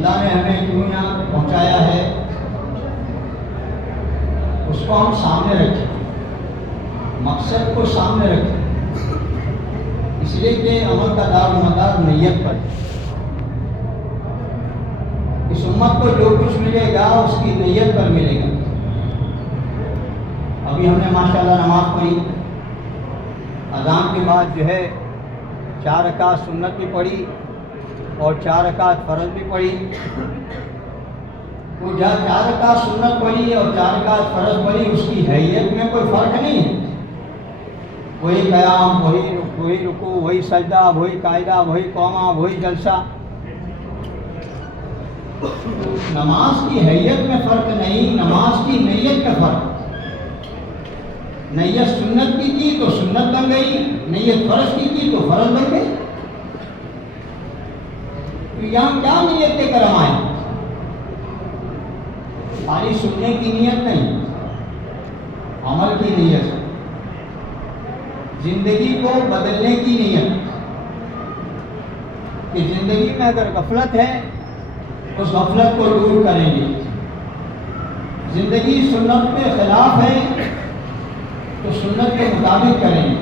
اللہ نے ہمیں کیوں یہاں پہنچایا ہے اس کو ہم سامنے رکھیں، مقصد کو سامنے رکھیں، اس لیے کہ عمل کا دار و مدار نیت پر۔ اس امت کو جو کچھ ملے گا اس کی نیت پر ملے گا۔ ابھی ہم نے ماشاءاللہ نماز پڑھی، اذان کے بعد جو ہے 4 رکعت سنت بھی پڑھی اور 4 رکعت فرض بھی پڑھی۔ وہ جب 4 رکعت سنت پڑھی اور 4 رکعت فرض پڑھی اس کی حیت میں کوئی فرق نہیں ہے، وہی قیام، وہی رکوع، وہی سجدہ، وہی قاعدہ، وہی قومہ، وہی جلسہ۔ نماز کی حیت میں فرق نہیں، نماز کی نیت میں فرق۔ نیت سنت کی تو سنت بن گئی، نیت فرض کی تو فرض بن گئی۔ تو یہاں کیا نیتیں کرم آئیں؟ خالی سننے کی نیت نہیں، عمل کی نیت، زندگی کو بدلنے کی نیت کہ زندگی میں اگر غفلت ہے اس غفلت کو دور کریں گے، زندگی سنت کے خلاف ہے تو سنت کے مطابق کریں گے،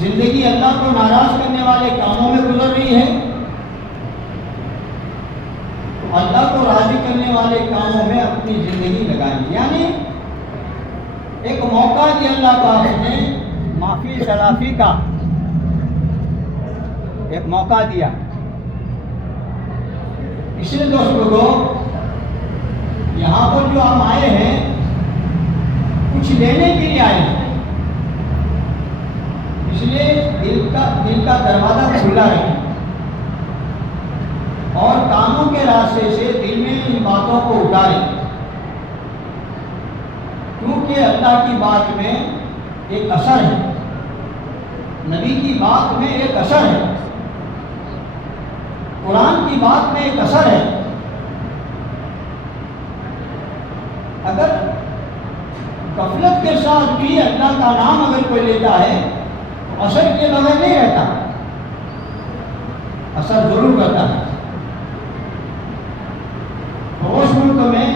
زندگی اللہ کو ناراض کرنے والے کاموں میں گزر رہی ہے تو اللہ کو راضی کرنے والے کاموں میں اپنی زندگی لگائیں گے۔ یعنی ایک موقع دیا اللہ پاک نے معافی تلافی کا، ایک موقع دیا۔ اس لیے دوست لوگوں، یہاں پر جو ہم آئے ہیں کچھ لینے کے لیے آئے ہیں، اس لیے دل کا دروازہ کھلا رکھیں اور کاموں کے راستے سے دل میں ان باتوں کو اتاریں، کیونکہ اللہ کی بات میں ایک اثر ہے، نبی کی بات میں ایک اثر ہے، قرآن کی بات میں ایک اثر ہے۔ اگر غفلت کے ساتھ بھی اللہ کا نام اگر کوئی لیتا ہے تو اثر کے بغیر نہیں رہتا، اثر ضرور کرتا ہے۔ پڑوس ملک میں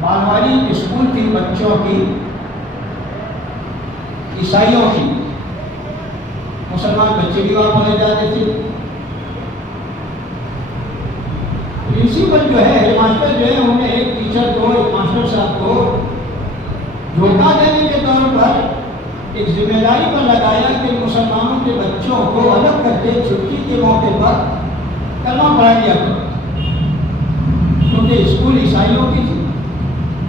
بالواڑی اسکول تھی بچوں کی، عیسائیوں کی، مسلمان بچے بھی وہاں پڑھے جاتے تھے۔ پرنسپل جو ہے، ہیڈ ماسٹر جو ہے، انہوں نے ایک ٹیچر کو، ایک ماسٹر صاحب کو دھوکہ دینے کے طور پر ایک ذمہ داری پر لگایا کہ مسلمانوں کے بچوں کو الگ کر کے چھٹی کے موقع پر کلمہ پڑھا دیا کرو، کیونکہ اسکول عیسائیوں کی تھی۔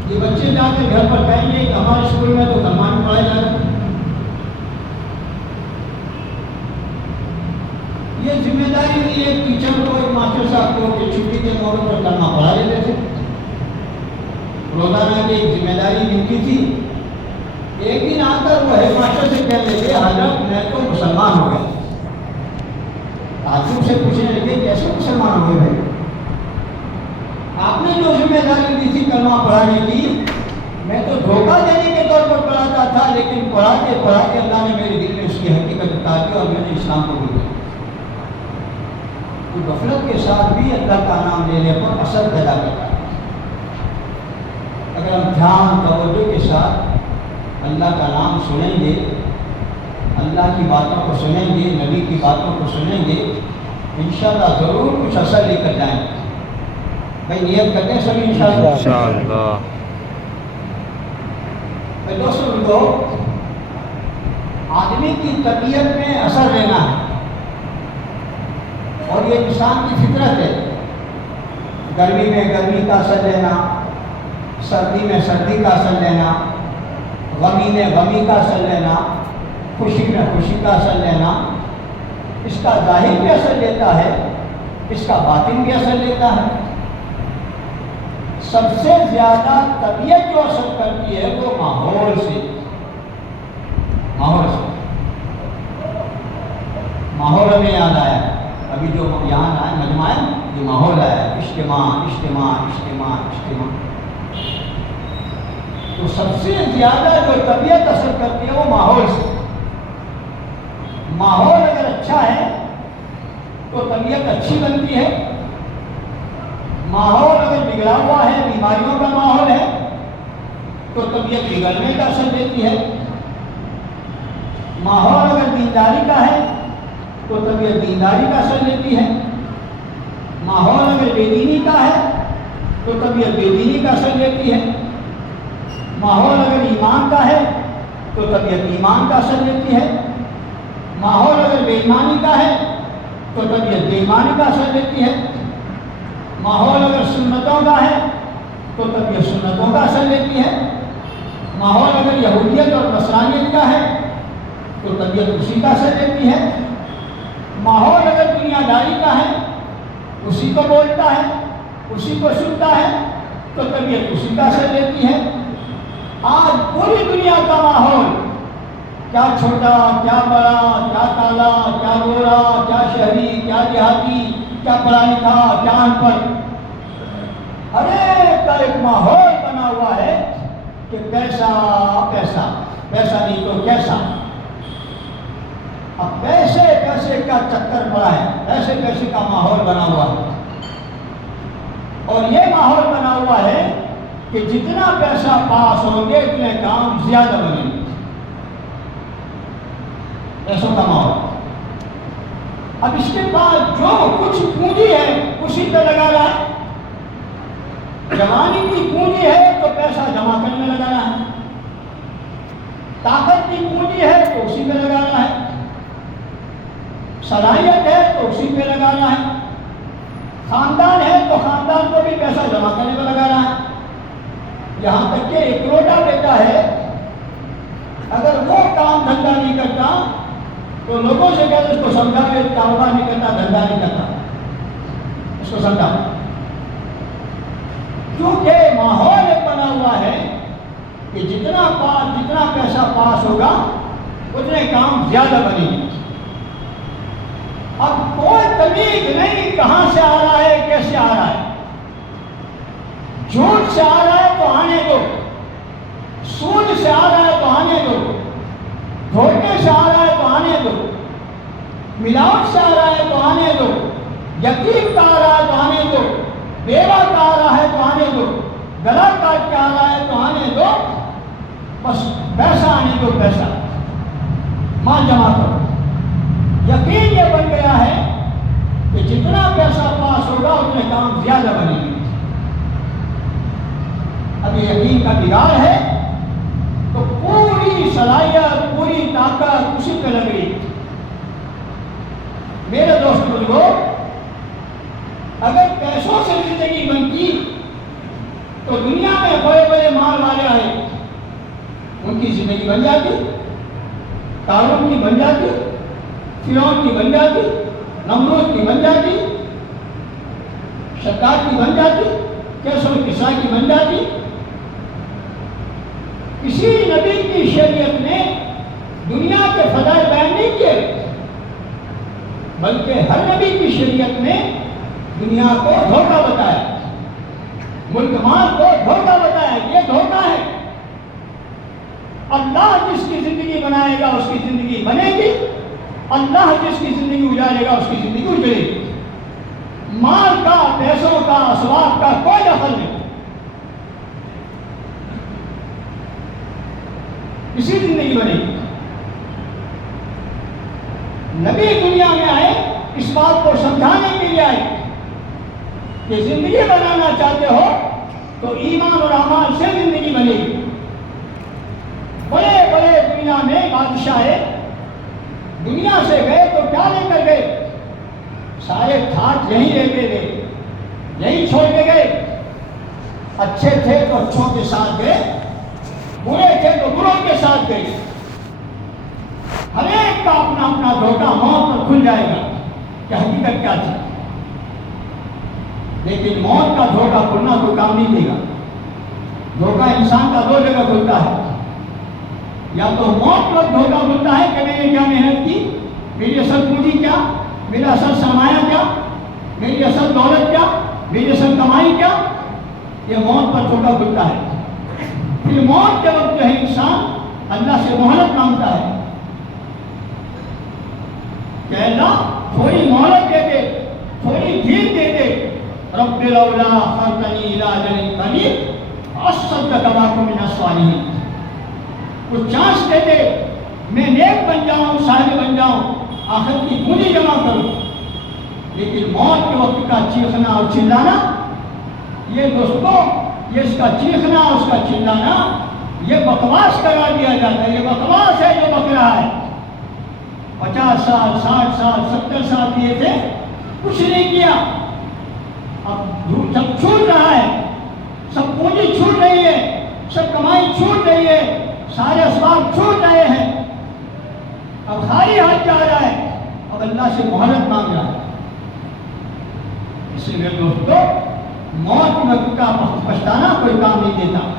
یہ بچے جا کے گھر پر کہیں گے کہ ہمارے اسکول میں تو کلمہ نہیں پڑھایا جا رہا۔ یہ ذمہ داری دی ایک ٹیچر کو، ایک ماسٹر صاحب کو کہ چھٹی کے موقع پر کلمہ پڑھا دیتے تھے۔ روزانہ کی ایک ذمہ داری ملتی تھی۔ ایک دن آ کر وہ ہیڈ ماسٹر سے کہنے لگے، حضرت میں تو مسلمان ہو گیا۔ تعجب سے پوچھنے لگے، کیسے مسلمان ہو گئے بھائی؟ آپ نے جو ذمہ داری دی تھی کلمہ پڑھانے کی، میں تو دھوکہ دینے کے طور پر پڑھاتا تھا، لیکن پڑھا کے اللہ نے میرے دل میں اس کی حقیقت اتار دی اور میں نے اسلام کو بھی دیا۔ تو غفلت کے ساتھ بھی اللہ کا نام لینے پر اثر پیدا کرتا ہے۔ اگر ہم دھیان توجہ کے ساتھ اللہ کا نام سنیں گے، اللہ کی باتوں کو سنیں گے، نبی کی باتوں کو سنیں گے، انشاءاللہ ضرور کچھ اثر لے کر جائیں گے۔ بھائی نیت کرتے ہیں سبھی انشاءاللہ۔ بھائی دوستوں، آدمی کی طبیعت میں اثر لینا ہے اور یہ انسان کی فطرت ہے۔ گرمی میں گرمی کا اثر لینا، سردی میں سردی کا اثر لینا، غمی میں غمی کا اثر لینا، خوشی میں خوشی کا اثر لینا۔ اس کا ظاہر بھی اثر لیتا ہے، اس کا باطن بھی اثر لیتا ہے۔ سب سے زیادہ طبیعت جو اثر کرتی ہے وہ ماحول سے، ماحول ہمیں یاد آیا، ابھی جو یہاں آئے مجمع ہے، یہ ماحول آیا، اجتماع۔ تو سب سے زیادہ جو طبیعت اثر کرتی ہے وہ ماحول سے۔ ماحول اگر اچھا ہے تو طبیعت اچھی بنتی ہے. ماحول اگر بگڑا ہوا ہے، بیماریوں کا ماحول ہے، تو طبیعت بگڑنے کا اثر دیتی ہے. ماحول اگر دینداری کا ہے تو طبیعت دینداری کا اثر دیتی ہے. ماحول اگر بے دینی کا ہے تو طبیعت بے دینی کا اثر دیتی ہے. ماحول اگر ایمان کا ہے تو طبیعت ایمان کا اثر دیتی ہے. ماحول اگر بے ایمانی کا ہے تو طبیعت بے ایمانی کا اثر دیتی ہے. ماحول اگر سنتوں کا ہے تو طبیعت سنتوں کا اثر دیتی ہے. ماحول اگر یہودیت اور نصرانیت کا ہے تو طبیعت اسی کا اثر دیتی ہے. ماحول اگر دنیا داری کا ہے، اسی کو بولتا ہے، اسی کو سنتا ہے، تو طبیعت اسی کا اثر دیتی ہے. آج پوری دنیا کا ماحول، کیا چھوٹا، کیا بڑا، کیا کالا، کیا گورا، کیا شہری، کیا دیہاتی، کیا پڑھا لکھا، کیا ان پڑھ، ہر ایک کا ایک ماحول بنا ہوا ہے کہ پیسہ پیسہ، پیسہ نہیں تو کیسا. اب پیسے پیسے کا چکر پڑا ہے، پیسے پیسے کا ماحول بنا ہوا ہے. اور یہ ماحول بنا ہوا ہے کہ جتنا پیسہ پاس ہوں گے اتنے کام زیادہ بنیں گے. پیسوں کا ماحول. اب اس کے بعد جو کچھ پونجی ہے اسی پہ لگا رہا ہے. جوانی کی پونجی ہے تو پیسہ جمع کرنے لگا رہا ہے. طاقت کی پونجی ہے تو اسی پہ لگا رہا ہے. صلاحیت ہے تو اسی پہ لگا رہا ہے. خاندان ہے تو خاندان کو بھی پیسہ جمع کرنے میں لگا رہا ہے. یہاں تک کہ ایک روٹا بیٹا ہے، اگر وہ کام دھندا نہیں کرتا تو لوگوں سے کہتے اس کو سمجھا کہ کاروبار نہیں کرتا، دھندا نہیں کرتا، اس کو سمجھا. کیونکہ ماحول ایک بنا ہوا ہے کہ جتنا پیسہ پاس ہوگا اتنے کام زیادہ بنے گے. اب کوئی تمیز نہیں کہاں سے آ رہا ہے، کیسے آ رہا ہے. جھوٹ سے آ رہا ہے تو آنے دو، سود سے آ رہا ہے تو آنے دو، دھوکے سے آ رہا ہے تو آنے دو، ملاوٹ سے آ رہا ہے تو آنے دو، یتیم کا آ رہا ہے تو آنے دو، بیوہ کا آ رہا ہے تو آنے دو، گلا کاٹ کے آ رہا ہے تو آنے دو. بس پیسہ آنے دو، پیسہ مال جمع کرو. یقین یہ بن گیا ہے کہ جتنا پیسہ پاس ہوگا اتنے کام زیادہ بنے گے. اب یہ یقین کا بگاڑ ہے تو پوری صلاحیت، پوری طاقت اسی پہ لگ رہی. میرے دوست بزرگو، اگر پیسوں سے زندگی بنتی تو دنیا میں بڑے بڑے مال والے آئے، ان کی زندگی بن جاتی، قارون کی بن جاتی، فرعون کی بن جاتی، نمرود کی بن جاتی، شداد کی بن جاتی، کیسر کسا کی بن جاتی. کسی نبی کی شریعت نے دنیا کے فضائل بیان نہیں کیے، بلکہ ہر نبی کی شریعت نے دنیا کو دھوکہ بتایا، ملک مال کو دھوکہ بتایا. یہ دھوکہ ہے. اللہ جس کی زندگی بنائے گا اس کی زندگی بنے گی، اللہ جس کی زندگی اجارے گا اس کی زندگی اجڑے گی. مال کا، پیسوں کا، اسباب کا کوئی دخل نہیں. اسی زندگی بنے گی. نبی دنیا میں آئے اس بات کو سمجھانے کے لیے آئے کہ زندگی بنانا چاہتے ہو تو ایمان اور اعمال سے زندگی بنے گی. بڑے بڑے دنیا میں بادشاہ دنیا سے گئے تو کیا لے کر گئے؟ سارے ٹھاٹ یہیں لے کے گئے، یہیں چھوڑ کے گئے. اچھے تھے تو اچھوں کے ساتھ گئے، برے تھے تو بروں کے ساتھ گئے. ہر ایک کا اپنا اپنا دھوکہ موت پر کھل جائے گا کہ حقیقت کیا تھی. لیکن موت کا دھوکہ کھلنا تو کام نہیں دے گا. دھوکہ انسان کا دو جگہ کھلتا ہے. یا تو موت پر دھوکہ کھلتا ہے کہ میں نے کیا محنت کی، میری اصل پونجی کیا، میرا اصل سرمایہ کیا، میری اصل دولت کیا، میری اصل کمائی کیا. یہ موت پر دھوکہ کھلتا ہے. پھر موت کے وقت جو ہے انسان اللہ سے مہلت مانگتا ہے کہ اللہ تھوڑی مہلت دے دے، تھوڑی ڈھیل دے دے، رب لولا اخرتنی الی اجل قریب اصدق واکن من الصالحین، کچھ چانس دے دے میں نیک بن جاؤں، صالح بن جاؤں، آخرت کی پونجی جمع کروں۔ لیکن موت کے وقت کا چیخنا اور چلانا، یہ دوستوں، یہ اس کا چیخنا اور اس کا چلانا یہ بکواس قرار دیا جاتا ہے، یہ بکواس ہے جو بک رہا ہے۔ 50 سال، 60 سال، 70 سال دیے تھے، کچھ نہیں کیا، اب سب چھوٹ رہا ہے، سب پونجی چھوٹ رہی ہے، سب کمائی چھوٹ رہی ہے، سارے اسباب چھوٹ رہے ہیں، اب خالی ہاتھ جا رہا ہے، اب اللہ سے مہلت مانگ رہا ہے۔ اس لیے دوستو، موت وقت کا پچھتانا کوئی کام نہیں دیتا۔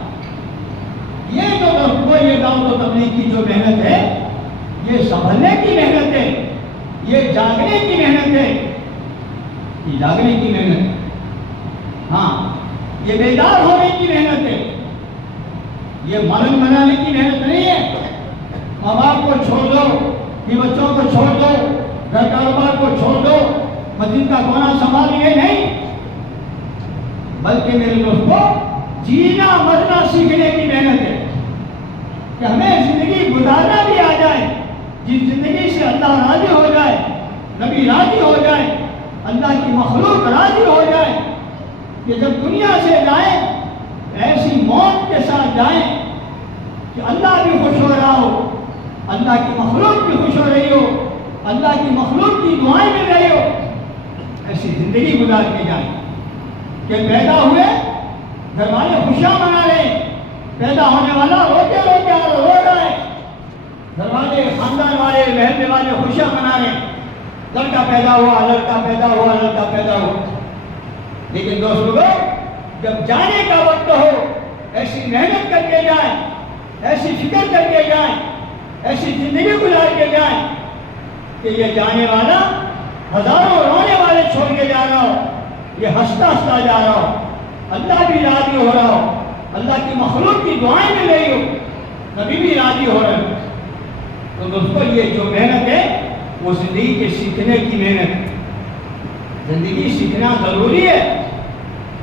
یہ جو دوستو یہ دعوت و تبلیغ کی جو محنت ہے، یہ سنبھلنے کی محنت ہے، یہ جاگنے کی محنت ہے، یہ جاگنے کی محنت ہے، ہاں یہ بیدار ہونے کی محنت ہے، یہ ملنگ بنانے کی محنت نہیں ہے۔ ماں باپ کو چھوڑ دو، یہ بچوں کو چھوڑ دو، گھر کاروبار کو چھوڑ دو، مسجد کا کونا سنبھال لیے، نہیں، بلکہ میرے دوستو جینا مرنا سیکھنے کی محنت ہے کہ ہمیں زندگی گزارنا بھی آ جائے، جس زندگی سے اللہ راضی ہو جائے، نبی راضی ہو جائے، اللہ کی مخلوق راضی ہو جائے، کہ جب دنیا سے جائیں ایسی موت کے ساتھ جائیں کہ اللہ بھی خوش ہو رہا ہو، اللہ کی مخلوق بھی خوش ہو رہی ہو، اللہ کی مخلوق کی دعائیں مل رہی ہو، ایسی زندگی گزار کے جائیں کہ پیدا ہوئے گھر والے خوشیاں منا رہے ہیں، پیدا ہونے والا روتے روتے رو رہا ہے، گھر والے، خاندان والے، محلے والے خوشیاں منا رہے ہیں، لڑکا پیدا ہوا، لڑکا پیدا ہوا، لڑکا پیدا ہوا۔ لیکن دوست لوگوں، جب جانے کا وقت ہو، ایسی محنت کر کے جائیں، ایسی فکر کر کے جائیں، ایسی زندگی گزار کے جائیں کہ یہ جانے والا ہزاروں رونے والے چھوڑ کے جا رہا ہو، یہ ہنستا ہنستا جا رہا ہو، اللہ بھی راضی ہو رہا ہو، اللہ کی مخلوق کی دعائیں مل رہی ہو، نبی بھی راضی ہو رہے ہو۔ تو دوستو یہ جو محنت ہے وہ زندگی کے سیکھنے کی محنت ہے۔ زندگی سیکھنا ضروری ہے،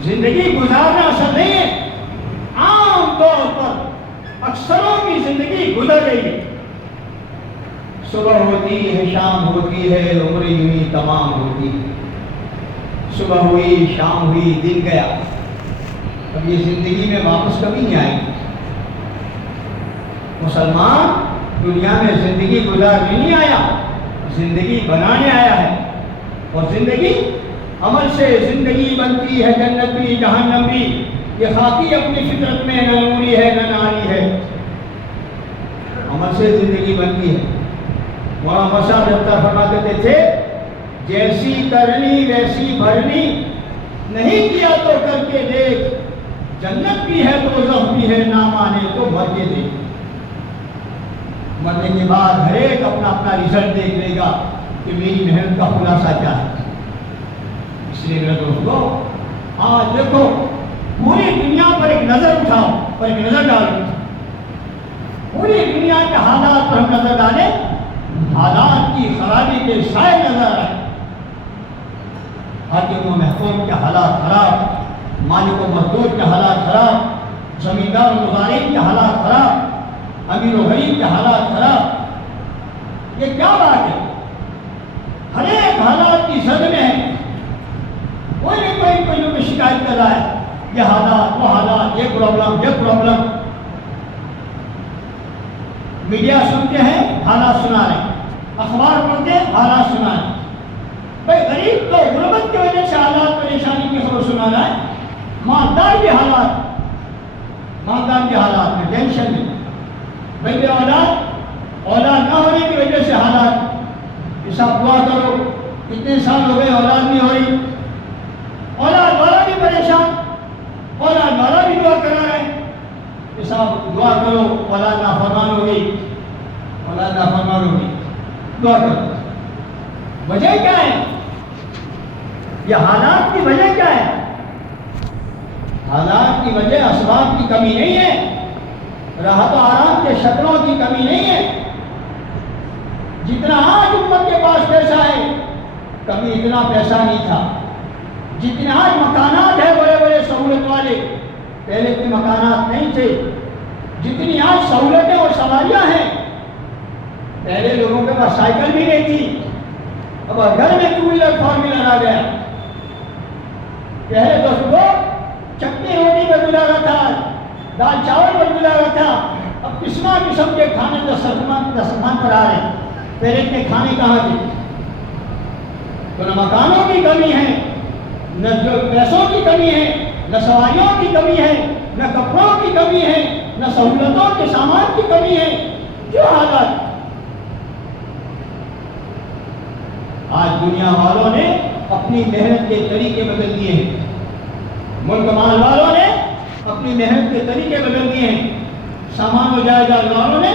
زندگی گزارنا اصل نہیں ہے۔ عام طور پر اکثروں کی زندگی گزر رہی ہے، صبح ہوتی ہے، شام ہوتی ہے، عمر یوں ہی تمام ہوتی ہے، صبح ہوئی، شام ہوئی، دن گیا، اب یہ زندگی میں واپس کبھی نہیں آئے گی۔ مسلمان دنیا میں زندگی گزارنے نہیں آیا، زندگی بنانے آیا ہے، اور زندگی عمل سے زندگی بنتی ہے، جنت بھی جہنم بھی، یہ خاکی اپنی فطرت میں نہ نوری ہے نہ ناری ہے، عمل سے زندگی بنتی ہے۔ وہاں مسا فرماتے تھے جیسی کرنی ویسی بھرنی، نہیں کیا تو کر کے دیکھ، جنت بھی ہے دوزخ بھی ہے، نہ مانے تو مر کے دیکھ۔ مرنے کے بعد ہر ایک اپنا اپنا رزلٹ دیکھ لے گا کہ میری محنت کا خلاصہ کیا ہے۔ اس لیے میرے دوستو آج دیکھو پوری دنیا پر ایک نظر اٹھاؤ، پر ایک نظر ڈالو، پوری دنیا کے حالات پر ہم نظر ڈالیں، حالات کی خرابی کے سائے نظر آئے، حاکم و محکوم کے حالات خراب، مالک و مزدور کے حالات خراب، زمیندار و مزارعین کے حالات خراب، امیر و غریب کے حالات خراب۔ یہ کیا بات ہے؟ ہر ایک حالات کی زد میں ہے، کوئی نہ کوئی شکایت کر رہا ہے، یہ حالات، وہ حالات، یہ پرابلم، یہ پرابلم۔ میڈیا سنتے ہیں، حالات سنا رہے ہیں، اخبار پڑھتے ہیں، حالات سنا رہے ہیں۔ بھائی غریب تو غربت کی وجہ سے حالات پریشانی کی خبر سنا رہا ہے، مالدار کے حالات میں ٹینشن میں، بھائی اولاد نہ ہونے کی وجہ سے حالات، اس آپ دعا کرو، کتنے سال ہو گئے اولاد نہیں ہو رہی، اولاد والا بھی پریشان، اولاد والا بھی دعا کرا رہے ہیں، اس آپ دعا کرو، اولاد نافرمان ہو گئی، اولاد نافرمان ہو گئی، دعا کرو۔ وجہ کیا ہے؟ یہ حالات کی وجہ کیا ہے؟ حالات کی وجہ اسباب کی کمی نہیں ہے، راحت و آرام کے شکلوں کی کمی نہیں ہے۔ جتنا آج امت کے پاس پیسہ ہے، کبھی اتنا پیسہ نہیں تھا جتنے آج مکانات ہیں بڑے بڑے سہولت والے، پہلے اتنے مکانات نہیں تھے۔ جتنی آج سہولتیں اور سواریاں ہیں، پہلے لوگوں کے پاس سائیکل بھی نہیں تھی، اب گھر میں ٹو ویلر فور ویلر آ گیا۔ پہلے دوستوں چٹنی روٹی پر گزارا تھا، دال چاول پر گزارا تھا، اب قسم کے کھانے دسترخوان پر آ رہے ہیں۔ پہلے اتنے کھانے کہاں تھے؟ تو نہ مکانوں کی کمی ہے، نہ پیسوں کی کمی ہے، نہ سواریوں کی کمی ہے، نہ کپڑوں کی کمی ہے، نہ سہولتوں کے سامان کی کمی ہے۔ جو حالات آج دنیا والوں نے اپنی محنت کے طریقے بدل دیے ہیں، ملک مال والوں نے اپنی محنت کے طریقے بدل دیے ہیں، سامان و جائیداد والوں نے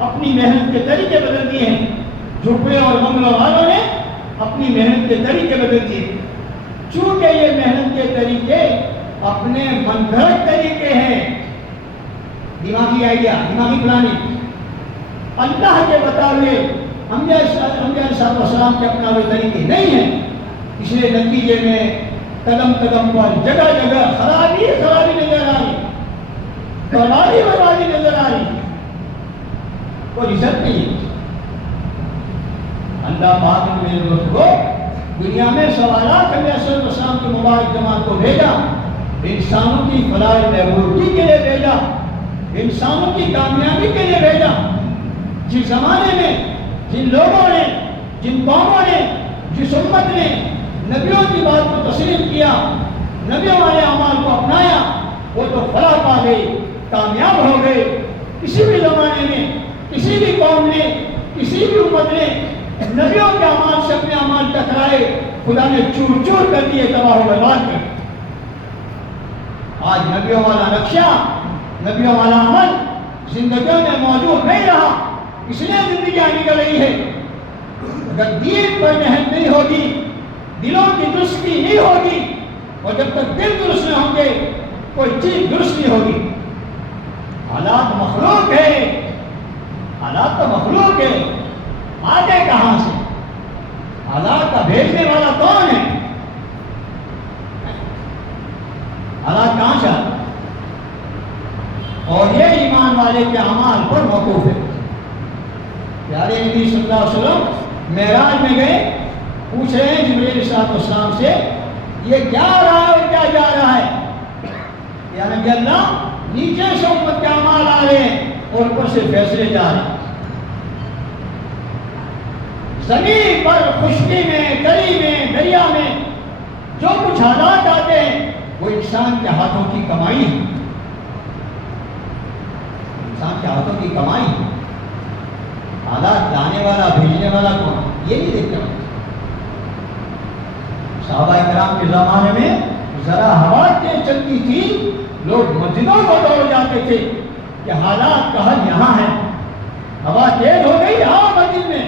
اپنی محنت کے طریقے بدل دیے ہیں، جھوپڑے اور بنگلوں والوں نے اپنی محنت کے طریقے بدل دیے۔ چونکہ یہ محنت کے طریقے اپنے من گھڑت طریقے ہیں، دماغی آئیڈیا، دماغی پلاننگ، اللہ کے بتائے انبیاء علیہ السلام کے اپنا ہوئے طریقے نہیں ہیں۔ اس لیے نتیجے میں قدم قدم پر جگہ جگہ خرابی نظر آ رہی، بربادی نظر آ رہی، کوئی عزت نہیں۔ اللہ پاک نے میرے دوست کو دنیا میں سوالات انبیاء علیہ السلام کی مبارک جماعت کو بھیجا، انسانوں کی فلاح بہبودی کے لیے بھیجا، انسانوں کی کامیابی کے لیے بھیجا۔ جس زمانے میں جن لوگوں نے، جن قوموں نے، جس امت نے نبیوں کی بات کو تسلیم کیا، نبیوں والے اعمال کو اپنایا، وہ تو فلاح پا گئے، کامیاب ہو گئے۔ کسی بھی زمانے میں، کسی بھی قوم نے، کسی بھی امت نے نبیوں کے اعمال سے اپنے اعمال ٹکرائے، خدا نے چور چور کر دیے، تباہ و برباد کر۔ آج نبیوں والا نقشہ، نبیوں والا عمل زندگیوں میں موجود نہیں رہا، اس لیے زندگیاں نکل رہی ہے۔ اگر دین پر محنت نہیں ہوگی، دلوں کی درستی نہیں ہوگی، اور جب تک دل درست نہیں ہوں گے کوئی چیز درست نہیں ہوگی۔ حالات مخلوق ہے، حالات تو مخلوق ہے، آگے کہاں سے؟ حالات کا بھیجنے والا کون ہے؟ حالات کہاں سے آتے؟ اور یہ ایمان والے کے اعمال پر موقوف ہے۔ پیارے نبی صلی اللہ علیہ وسلم معراج میں گئے، پوچھ رہے ہیں جبرائیل علیہ السلام سے، یہ کیا آ رہا ہے اور کیا جا رہا ہے؟ یا نبی اللہ، نیچے سے امت کے اعمال آ رہے ہیں اور اوپر سے فیصلے جا رہے ہیں۔ زمین پر خشکی میں، گلی میں، دریا میں جو کچھ حالات آتے ہیں وہ انسان کے ہاتھوں کی کمائی ہے، انسان کے ہاتھوں کی کمائی ہے۔ حالات لانے والا، بھیجنے والا کون؟ یہ نہیں دیکھتے ہیں۔ صحابہ کرام کے زمانے میں ذرا ہوا تیز چلتی تھی، لوگ مسجدوں کو دوڑ جاتے تھے کہ حالات کا حل یہاں ہے، ہوا تیز ہو گئی، آؤ مسجد میں،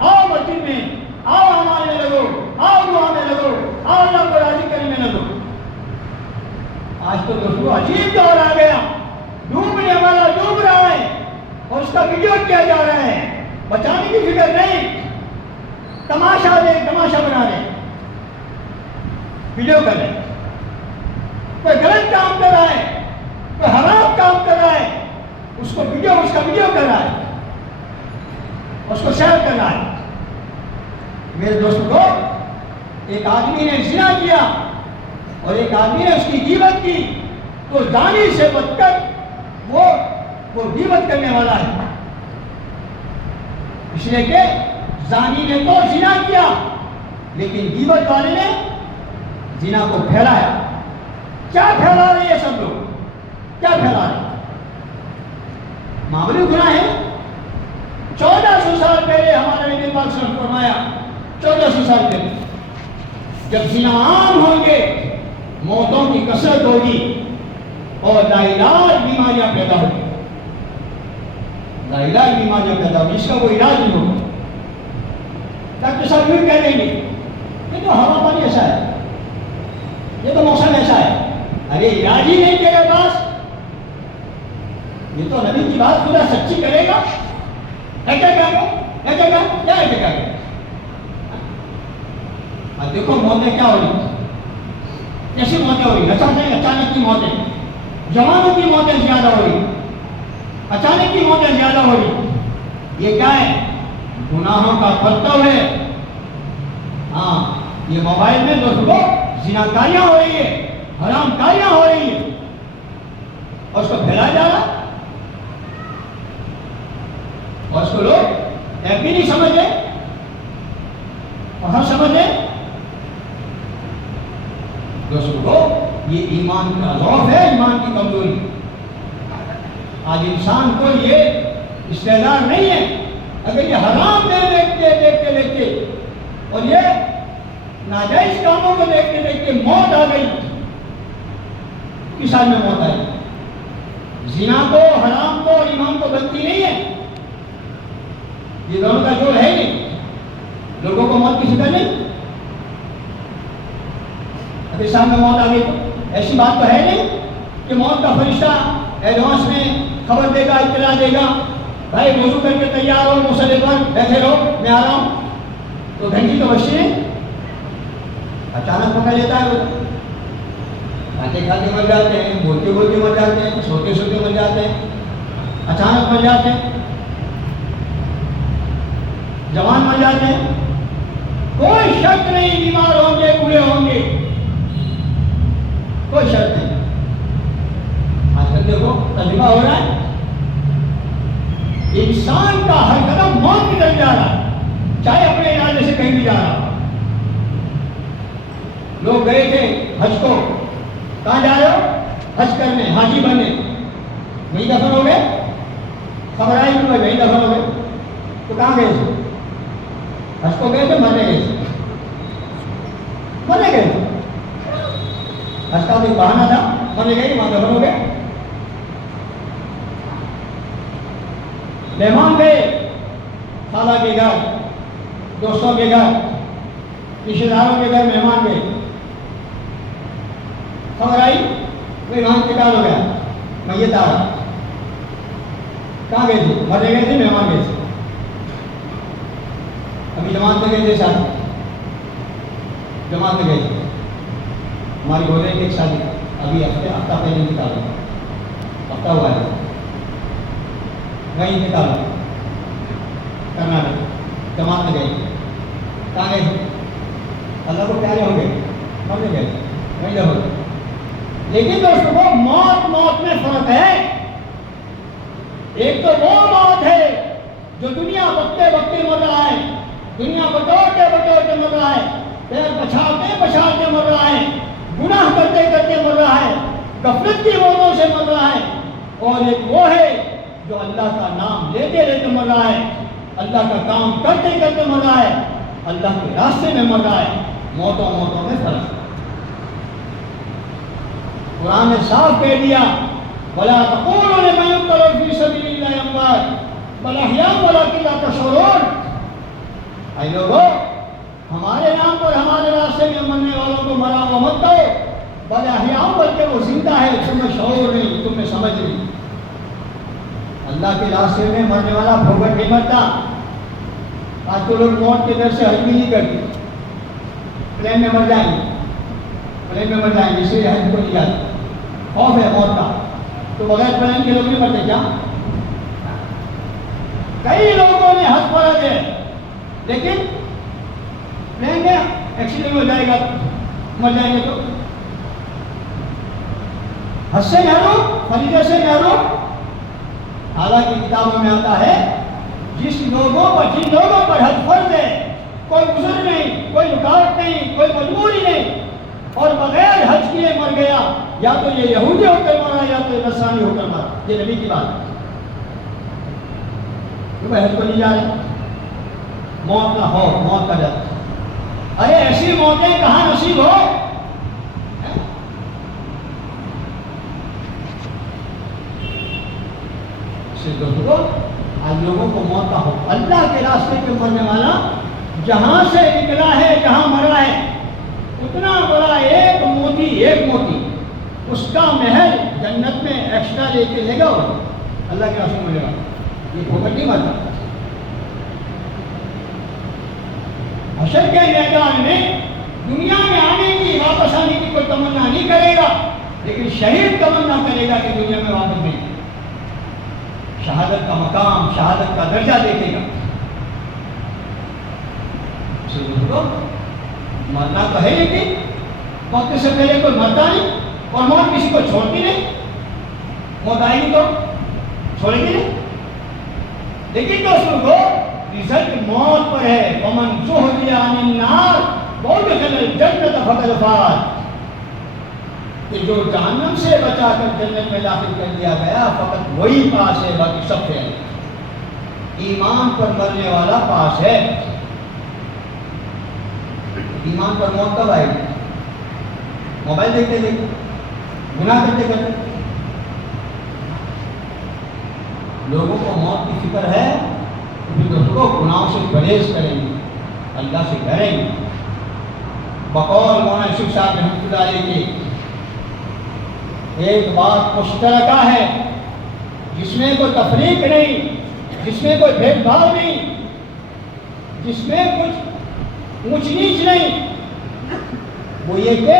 آؤ مسجد میں، آؤ اعمال میں لگو، آؤ دعا میں لگو، آؤ اللہ کو راضی کرنے میں لگو۔ آج تو دوستوں عجیب دور آ گیا، ڈوبنے والا ڈوب رہا ہے اور اس کا ویڈیو کیا جا رہا ہے، بچانے کی فکر نہیں، تماشا دے، تماشا بنا لے، ویڈیو کر لے۔ کوئی غلط کام کر رہا ہے، کوئی حرام کام کر رہا ہے، اس کو ویڈیو، اس کا ویڈیو کر رہا ہے، اس کو شیئر کر رہا ہے۔ میرے دوستوں کو ایک آدمی نے زنا کیا اور ایک آدمی نے اس کی غیبت کی، تو زانی سے بچ کر وہ غیبت کرنے والا ہے، اس لیے کہ زانی نے تو زنا کیا لیکن غیبت والے نے زنا کو پھیلایا۔ کیا پھیلا رہے ہیں سب لوگ؟ کیا پھیلا رہے ہیں؟ معمولی گناہ ہے۔ 1400 سال پہلے ہمارے نبی پاک صلی اللہ علیہ وسلم نے فرمایا، 1400 سال پہلے جب زنا عام ہوں گے، موتوں کی کثرت ہوگی اور لاعلاج بیماریاں پیدا ہوگی، لاعلاج بیماریاں پیدا ہوگی، اس کا کوئی علاج نہیں ہوگا۔ ڈاکٹر صاحب یوں کہہ دیں گے یہ تو ہوا پانی ایسا ہے، یہ تو موسم ایسا ہے، ارے علاج ہی نہیں تیرے پاس، یہ تو نبی کی بات خدا سچی کرے گا، کیا اب دیکھو موتیں کیا ہو رہی، کیسی موتیں ہو رہی، اچانک کی موتیں، جوانوں کی موتیں زیادہ ہو رہی، اچانک کی موتیں زیادہ ہو رہی. یہ کیا ہے؟ گناہوں کا پرتو ہے. ہاں یہ موبائل میں دوستوں زناکاریاں ہو رہی ہے، حرام کاریاں ہو رہی ہیں اور اس کو پھیلایا جا رہا اور اس کو لوگ بھی نہیں سمجھ رہے اور ہم سمجھ رہے. دوستوں کو یہ ایمان کا ضعف ہے، ایمان کی کمزوری. آج انسان کو یہ استعداد نہیں ہے. اگر یہ حرام دیکھتے اور یہ ناجائز کاموں کو دیکھتے موت آ گئی، کس حال میں موت آئی؟ زنا کو، حرام کو اور ایمان کو بنتی نہیں ہے. یہ دونوں کا جوڑ ہے نہیں. لوگوں کو موت کی فکر نہیں. اگر سامنے موت آ گئی تو ایسی بات تو ہے نہیں کہ موت کا فرشتہ ایڈوانس میں خبر دے گا، اطلاع دے گا، بھائی وضو کر کے تیار ہو، مصلی پر بیٹھے رہو، میں آ رہا ہوں. تو گھنٹی تو بچی نہیں، اچانک پکڑ لیتا ہے. کھاتے کھاتے مر جاتے ہیں، بولتے بولتے مر جاتے ہیں، سوتے سوتے مر جاتے ہیں، اچانک مر جاتے ہیں، جوان مر جاتے ہیں. کوئی شک نہیں بیمار ہوں گے، بوڑھے ہوں گے، کوئی شک نہیں. آج کل دیکھو تجربہ ہو رہا ہے، انسان کا ہر قدم موت کی طرف جا رہا ہے، چاہے اپنے ارادے سے کہیں بھی جا رہا. لوگ گئے تھے حج کو، کہاں جا رہے ہو؟ حج کرنے، حاجی بننے. وہیں دفن ہو گئے، خبر آئی کہ وہیں دفن ہو گئے. تو کہاں گئے تھے؟ حج کو گئے تھے، مرنے گئے تھے، مرنے گئے تھے. حج کا تو ایک بہانہ تھا، مرنے گئے وہاں دفن ہو گئے. مہمان گئے خالہ کے گھر، دوستوں کے گھر، رشتے داروں کے گھر مہمان گئے. خبر آئی کوئی وہاں انتقال ہو گیا، میت آ رہا. کہاں گئے تھے؟ مرنے گئے تھے، مہمان گئے تھے. ابھی جماعت میں گئے تھے، شادی جماعت میں گئے تھے. ہماری گولے کی ایک شادی ابھی ہفتہ پہلے انتقال ہوا، ہفتہ ہوا ہے، وہیں انتقال ہوا کرناٹک. جماعت میں گئے، کہاں گئے تھے؟ اللہ کو پیارے ہو گئے، مرنے گئے تھے، وہیں جب. لیکن دوستوں کو موت میں فرق ہے. ایک تو وہ موت ہے جو دنیا بکتے بکتے مر رہا ہے، دنیا بٹورتے بٹورتے مر رہا ہے، پیر پچھاڑتے پچھاڑتے مر رہا ہے، گناہ کرتے کرتے مر رہا ہے، غفلت کی موتوں سے مر رہا ہے. اور ایک وہ ہے جو اللہ کا نام لیتے لیتے مر رہا ہے، اللہ کا کام کرتے کرتے مر رہا ہے، اللہ کے راستے میں مر رہا ہے. موتوں میں فرق ہے. قرآن نے صاف کہہ دیا وَلَا تَقُولُوا لِمَن يُقْتَلُ فِي سَبِيلِ اللَّهِ أَمْوَاتٌ بَلْ أَحْيَاءٌ وَلَكِنْ لَا تَشْعُرُونَ. اے لوگو، ہمارے نام پر ہمارے راستے میں مرنے والوں کو مرا ہوا مت کہو، بل احیاء، بلکہ وہ زندہ ہے، تمہیں شعور نہیں، تمہیں سمجھ نہیں. اللہ کے راستے میں مرنے والا پھوکٹ نہیں مرتا. آج تو لوگ موت کے ڈر سے حج بھی نہیں کرتے، پلین میں مر جائیں گے، پلین میں مر جائیں گے، اس لیے حج کو نہیں جاتے، خوف ہے موت کا. تو بغیر پلین کے لوگ نہیں مرتے کیا؟ کئی لوگوں نے حج فرض ہے، لیکن پلین میں ایکسیڈنٹ ہو جائے گا، مر جائیں گے. تو حج سے محروم، فریضے سے محروم. حالانکہ کتابوں میں آتا ہے جن لوگوں پر حج فرض ہے، کوئی عذر نہیں، کوئی رکاوٹ نہیں، کوئی مجبوری نہیں، اور بغیر حج کیے مر گیا، یا تو یہ یہودی ہو کر مرا یا تو یہ نصرانی ہو کر مرا. یہ نبی کی بات ہے. کیونکہ حج کو نہیں جا رہے، موت کا خوف، موت کا ڈر. ارے ایسی موتیں کہاں نصیب ہو. آج لوگوں کو موت کا خوف. اللہ کے راستے پہ مرنے والا جہاں سے نکلا ہے، جہاں مرا ہے، اتنا بڑا ایک موتی اس کا محل جنت میں ایکسٹرا لے کے لے گا، اللہ کے راستے میں ملے گا. یہ پھوکٹ نہیں مرتا. حشر کے میدان میں دنیا میں آنے کی، واپس آنے کی کوئی تمنا نہیں کرے گا، لیکن شہید تمنا کرے گا کہ دنیا میں واپس ملے، شہادت کا مقام، شہادت کا درجہ دیکھے گا۔ مرنا تو ہے، لیکن وقت سے پہلے کوئی مرتا نہیں، اور موت کسی کو چھوڑتی نہیں۔ موت آئے گی تو چھوڑے گی نہیں، لیکن دوستوں کو رزلٹ موت پر ہے۔ ومن زحزح عن النار وادخل الجنة فقد فاز، کہ جو جہنم سے بچا کر جنت میں داخل کر دیا گیا فقط وہی پاس ہے، باقی سب فیل ہے۔ ایمان پر مرنے والا پاس ہے۔ ایمان پر موت کب آئے گی؟ موبائل دیکھتے دیکھتے، گناہ کرتے کرتے۔ لوگوں کو موت کی فکر ہے تو پھر دوستوں گناہوں سے پرہیز کریں گے، اللہ سے ڈریں گے۔ بقول مولانا یوسف صاحب رحمۃ اللہ علیہ کی ایک بات مشترکہ ہے جس میں کوئی تفریق نہیں، جس میں کوئی بھید بھاؤ نہیں، جس میں کچھ اونچ نیچ نہیں، وہ یہ کہ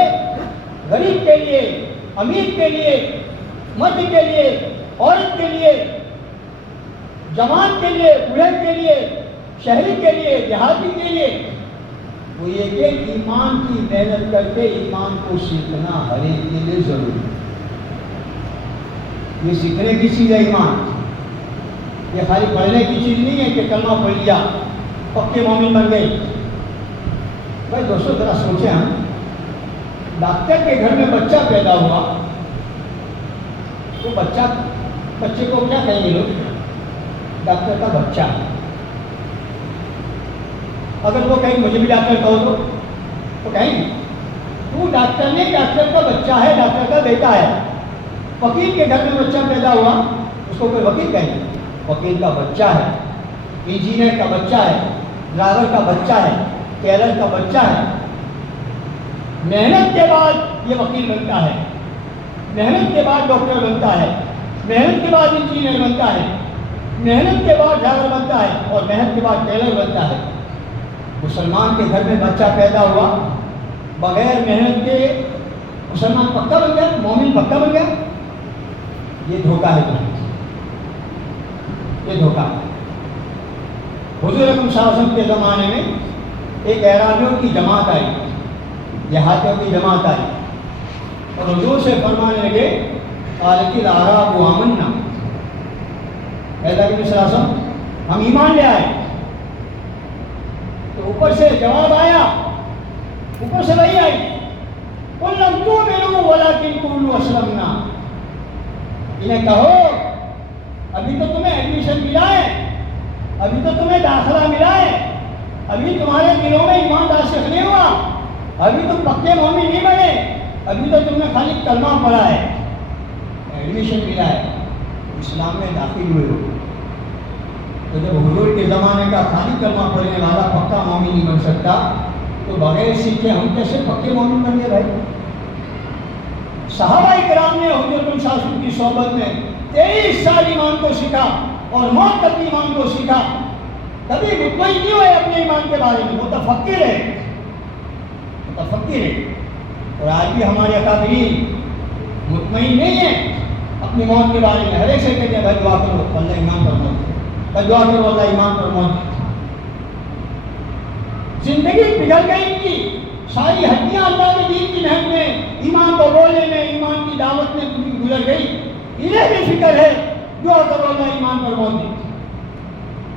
غریب کے لیے، امیر کے لیے، مرد کے لیے، عورت کے لیے، جوان کے لیے، بوڑھے کے لیے، شہری کے لیے، دیہاتی کے لیے، وہ یہ کہ ایمان کی محنت کر کے ایمان کو سیکھنا ہر ایک کے لیے ضروری ہے۔ یہ سیکھنے کی چیز ہے ایمان، یہ خالی پڑھنے کی چیز نہیں ہے کہ کلمہ پڑھ لیا پکے مومن بن گئے۔ بھائی دوستو ذرا سوچیں، ہم ڈاکٹر کے گھر میں بچہ پیدا ہوا تو بچے کو کیا کہیں گے لوگ؟ ڈاکٹر کا بچہ ہے۔ اگر وہ کہیں مجھے بھی ڈاکٹر کہو تو وہ کہیں گے تو ڈاکٹر نہیں، ڈاکٹر کا بچہ ہے، ڈاکٹر کا بیٹا ہے۔ وکیل کے گھر میں بچہ پیدا ہوا، اس کو کوئی وکیل کہیں گے؟ وکیل کا بچہ ہے، انجینئر کا بچہ ہے، ڈرائیور کا بچہ ہے، ٹیلر کا بچہ ہے۔ محنت کے بعد یہ وکیل بنتا ہے، محنت کے بعد ڈاکٹر بنتا ہے، محنت کے بعد انجینئر بنتا ہے، محنت کے بعد ڈرائیور بنتا ہے، اور محنت کے بعد ٹیلر بنتا ہے۔ مسلمان کے گھر میں بچہ پیدا ہوا، بغیر محنت کے مسلمان پکا بن گیا، مومن پکا بن گیا؟ یہ دھوکہ ہے، یہ دھوکہ ہے۔ حضور اکرم صلی اللہ علیہ وسلم کے زمانے میں ایک اعرابیوں کی جماعت آئی، دیہاتیوں کی جماعت آئی، اور حضور سے فرمانے لگے قالت الاعراب آمنا، اے نبی صلی اللہ علیہ وسلم ہم ایمان لے آئے۔ تو اوپر سے جواب آیا، اوپر سے وہی آئی، قل لم تؤمنوا ولکن قولوا اسلمنا، انہیں کہو ابھی تو تمہیں ایڈمیشن ملا ہے، ابھی تو تمہیں داخلہ ملا ہے، ابھی تمہارے دلوں میں ایمان راسخ نہیں ہوا، ابھی تم پکے مومن نہیں بنے، ابھی تو تم نے خالی کلمہ پڑھا ہے، ایڈمیشن ملا ہے، اسلام میں داخل ہوئے ہو۔ تو جب حضور کے زمانے کا خالی کلمہ پڑھنے والا پکا مومن نہیں بن سکتا تو بغیر سیکھے ہم کیسے پکے مومن بن گئے؟ بھائی صحابہ کرام نے حضور صلی اللہ علیہ وسلم کی صحبت میں 23 سال ایمان کو سیکھا اور موت تک ایمان کو سیکھا، کبھی مطمئن نہیں ہوئے اپنے ایمان کے بارے میں، متفکر ہے، متفکر ہے۔ اور آج بھی ہمارے اکابرین مطمئن نہیں ہیں اپنی موت کے بارے میں، ہر ایک سے کہتے ہیں بھائی دعا کرو اللہ ایمان پر موت، بھائی دعا کرو اللہ ایمان پر موت۔ زندگی بگڑ گئی ان کی، ساری ہڈیاں اللہ کے دین کی محنت میں، ایمان کو بولنے میں، ایمان کی دعوت میں گزر گئی۔ انہیں بھی فکر ہے دعا کرو اللہ ایمان پر موت دی۔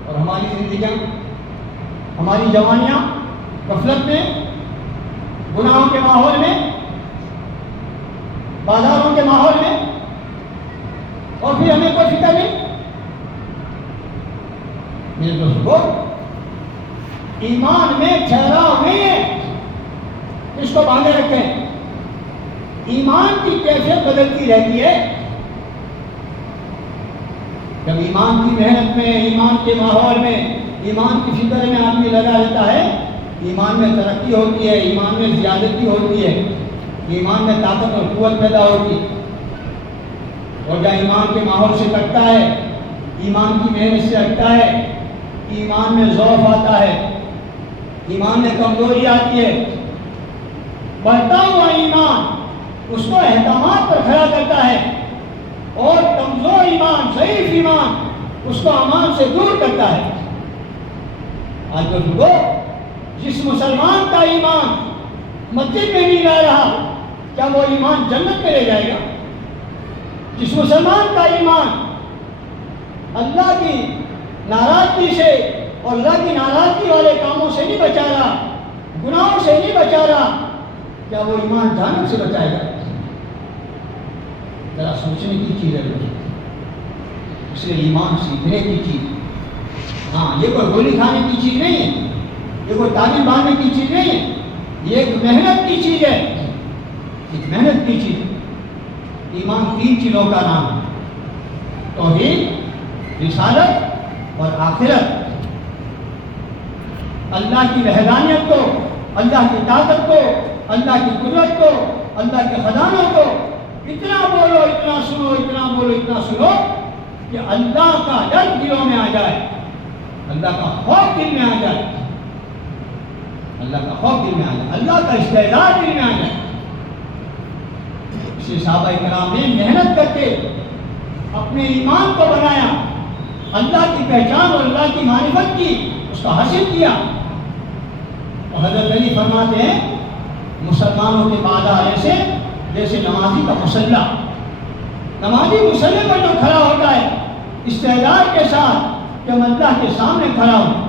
اور ہماری زندگیاں، ہماری جوانیاں غفلت میں، گناہوں کے ماحول میں، بازاروں کے ماحول میں، اور پھر ہمیں کوئی فکر نہیں۔ میرے دوستو ایمان میں ٹھہراؤ نہیں ہے، اس کو باندھے رکھیں۔ ایمان کی کیفیت بدلتی رہتی ہے، جب ایمان کی محنت میں، ایمان کے ماحول میں، ایمان کی فکر میں آدمی لگا رہتا ہے، ایمان میں ترقی ہوتی ہے، ایمان میں زیادتی ہوتی ہے، ایمان میں طاقت اور قوت پیدا ہوتی ہے۔ اور جب ایمان کے ماحول سے کٹتا ہے، ایمان کی محنت سے ہٹتا ہے، ایمان میں ضعف آتا ہے، ایمان میں کمزوری آتی ہے، بڑھتا ہوا ایمان اس کو احکامات پر کھڑا کرتا ہے، اور کمزور ایمان، ضعیف ایمان اس کو امان سے دور کرتا ہے۔ آج بزرگو، جس مسلمان کا ایمان مسجد میں نہیں رہ رہا، کیا وہ ایمان جنت میں لے جائے گا؟ جس مسلمان کا ایمان اللہ کی ناراضگی سے اور اللہ کی ناراضگی والے کاموں سے نہیں بچا رہا، گناہوں سے نہیں بچا رہا، کیا وہ ایمان جہنم سے بچائے گا؟ ذرا سوچنے کی چیز ہے، اس لیے ایمان سیکھنے کی چیز۔ ہاں، یہ کوئی گولی کھانے کی چیز نہیں ہے، یہ کوئی تعلیم باندھنے کی چیز نہیں ہے، یہ ایک محنت کی چیز ہے، ایک محنت کی چیز ہے۔ ایمان 3 چیزوں کا نام ہے: توحید، رسالت اور آخرت۔ اللہ کی وحدانیت کو، اللہ کی طاقت کو، اللہ کی قدرت کو، اللہ کے خزانوں کو اتنا بولو، اتنا سنو، اتنا بولو، اتنا سنو کہ اللہ کا ڈر دلوں میں آ جائے، اللہ کا خوف دل میں آ جائے، اللہ کا خوف دل میں آ جائے، اللہ کا استعداد دل میں آ جائے۔ اس لیے صحابہ کرام نے محنت کر کے اپنے ایمان کو بنایا، اللہ کی پہچان اور اللہ کی معرفت کی، اس کا حاصل کیا۔ اور حضرت علی فرماتے ہیں مسلمانوں کے بعد آنے سے جیسے نمازی کا مصلی، نمازی مصلی پر جو کھڑا ہوتا ہے استعداد کے ساتھ کہ میں اللہ کے سامنے کھڑا ہوں،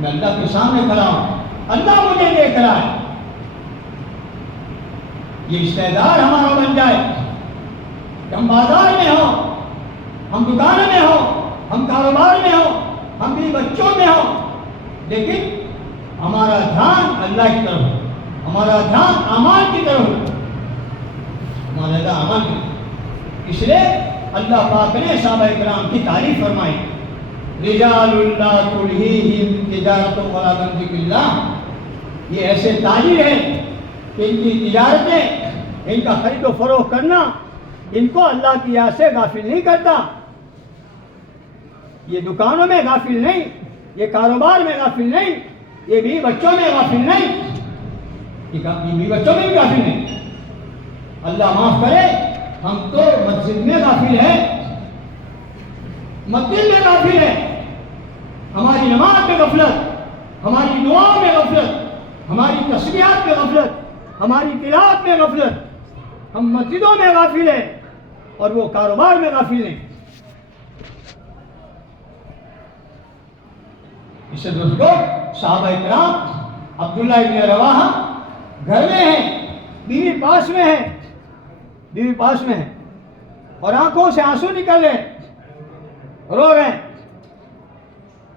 میں اللہ کے سامنے کھڑا ہوں، اللہ مجھے دیکھ رہا ہے، یہ استعداد ہمارا بن جائے کہ ہم بازار میں ہوں، ہم دکان میں ہوں، ہم کاروبار میں ہوں، ہم بھی بچوں میں ہوں، لیکن ہمارا دھیان اللہ کی طرف ہو، ہمارا دھیان اعمال کی طرف ہو، ہمارا دھیان اعمال کی طرف۔ اس لیے اللہ پاک نے صحابہ کرام کی تعریف فرمائی، رجال لا تلہیہم تجارت ولا عن ذکر اللہ، یہ ایسے تاجر ہیں کہ ان کی تجارتیں، ان کا خرید و فروخت کرنا ان کو اللہ کی یاد سے غافل نہیں کرتا۔ یہ دکانوں میں غافل نہیں، یہ کاروبار میں غافل نہیں، یہ بھی بچوں میں غافل نہیں، یہ بھی بچوں میں بھی غافل نہیں۔ اللہ معاف کرے، ہم تو مسجد میں غافل ہیں، مسجد میں غافل ہیں، ہماری نماز میں غفلت، ہماری دعاؤں میں غفلت، ہماری تسبیحات میں غفلت، ہماری تلاوت میں غفلت، ہم مسجدوں میں غافل ہیں اور وہ کاروبار میں غافل ہیں۔ اس سے دوستو، صحابہ کرام عبداللہ ابن رواحہ گھر میں ہیں، بیوی پاس میں ہے، بیوی پاس میں ہے اور آنکھوں سے آنسو نکل رہے ہیں، رو رہے ہیں۔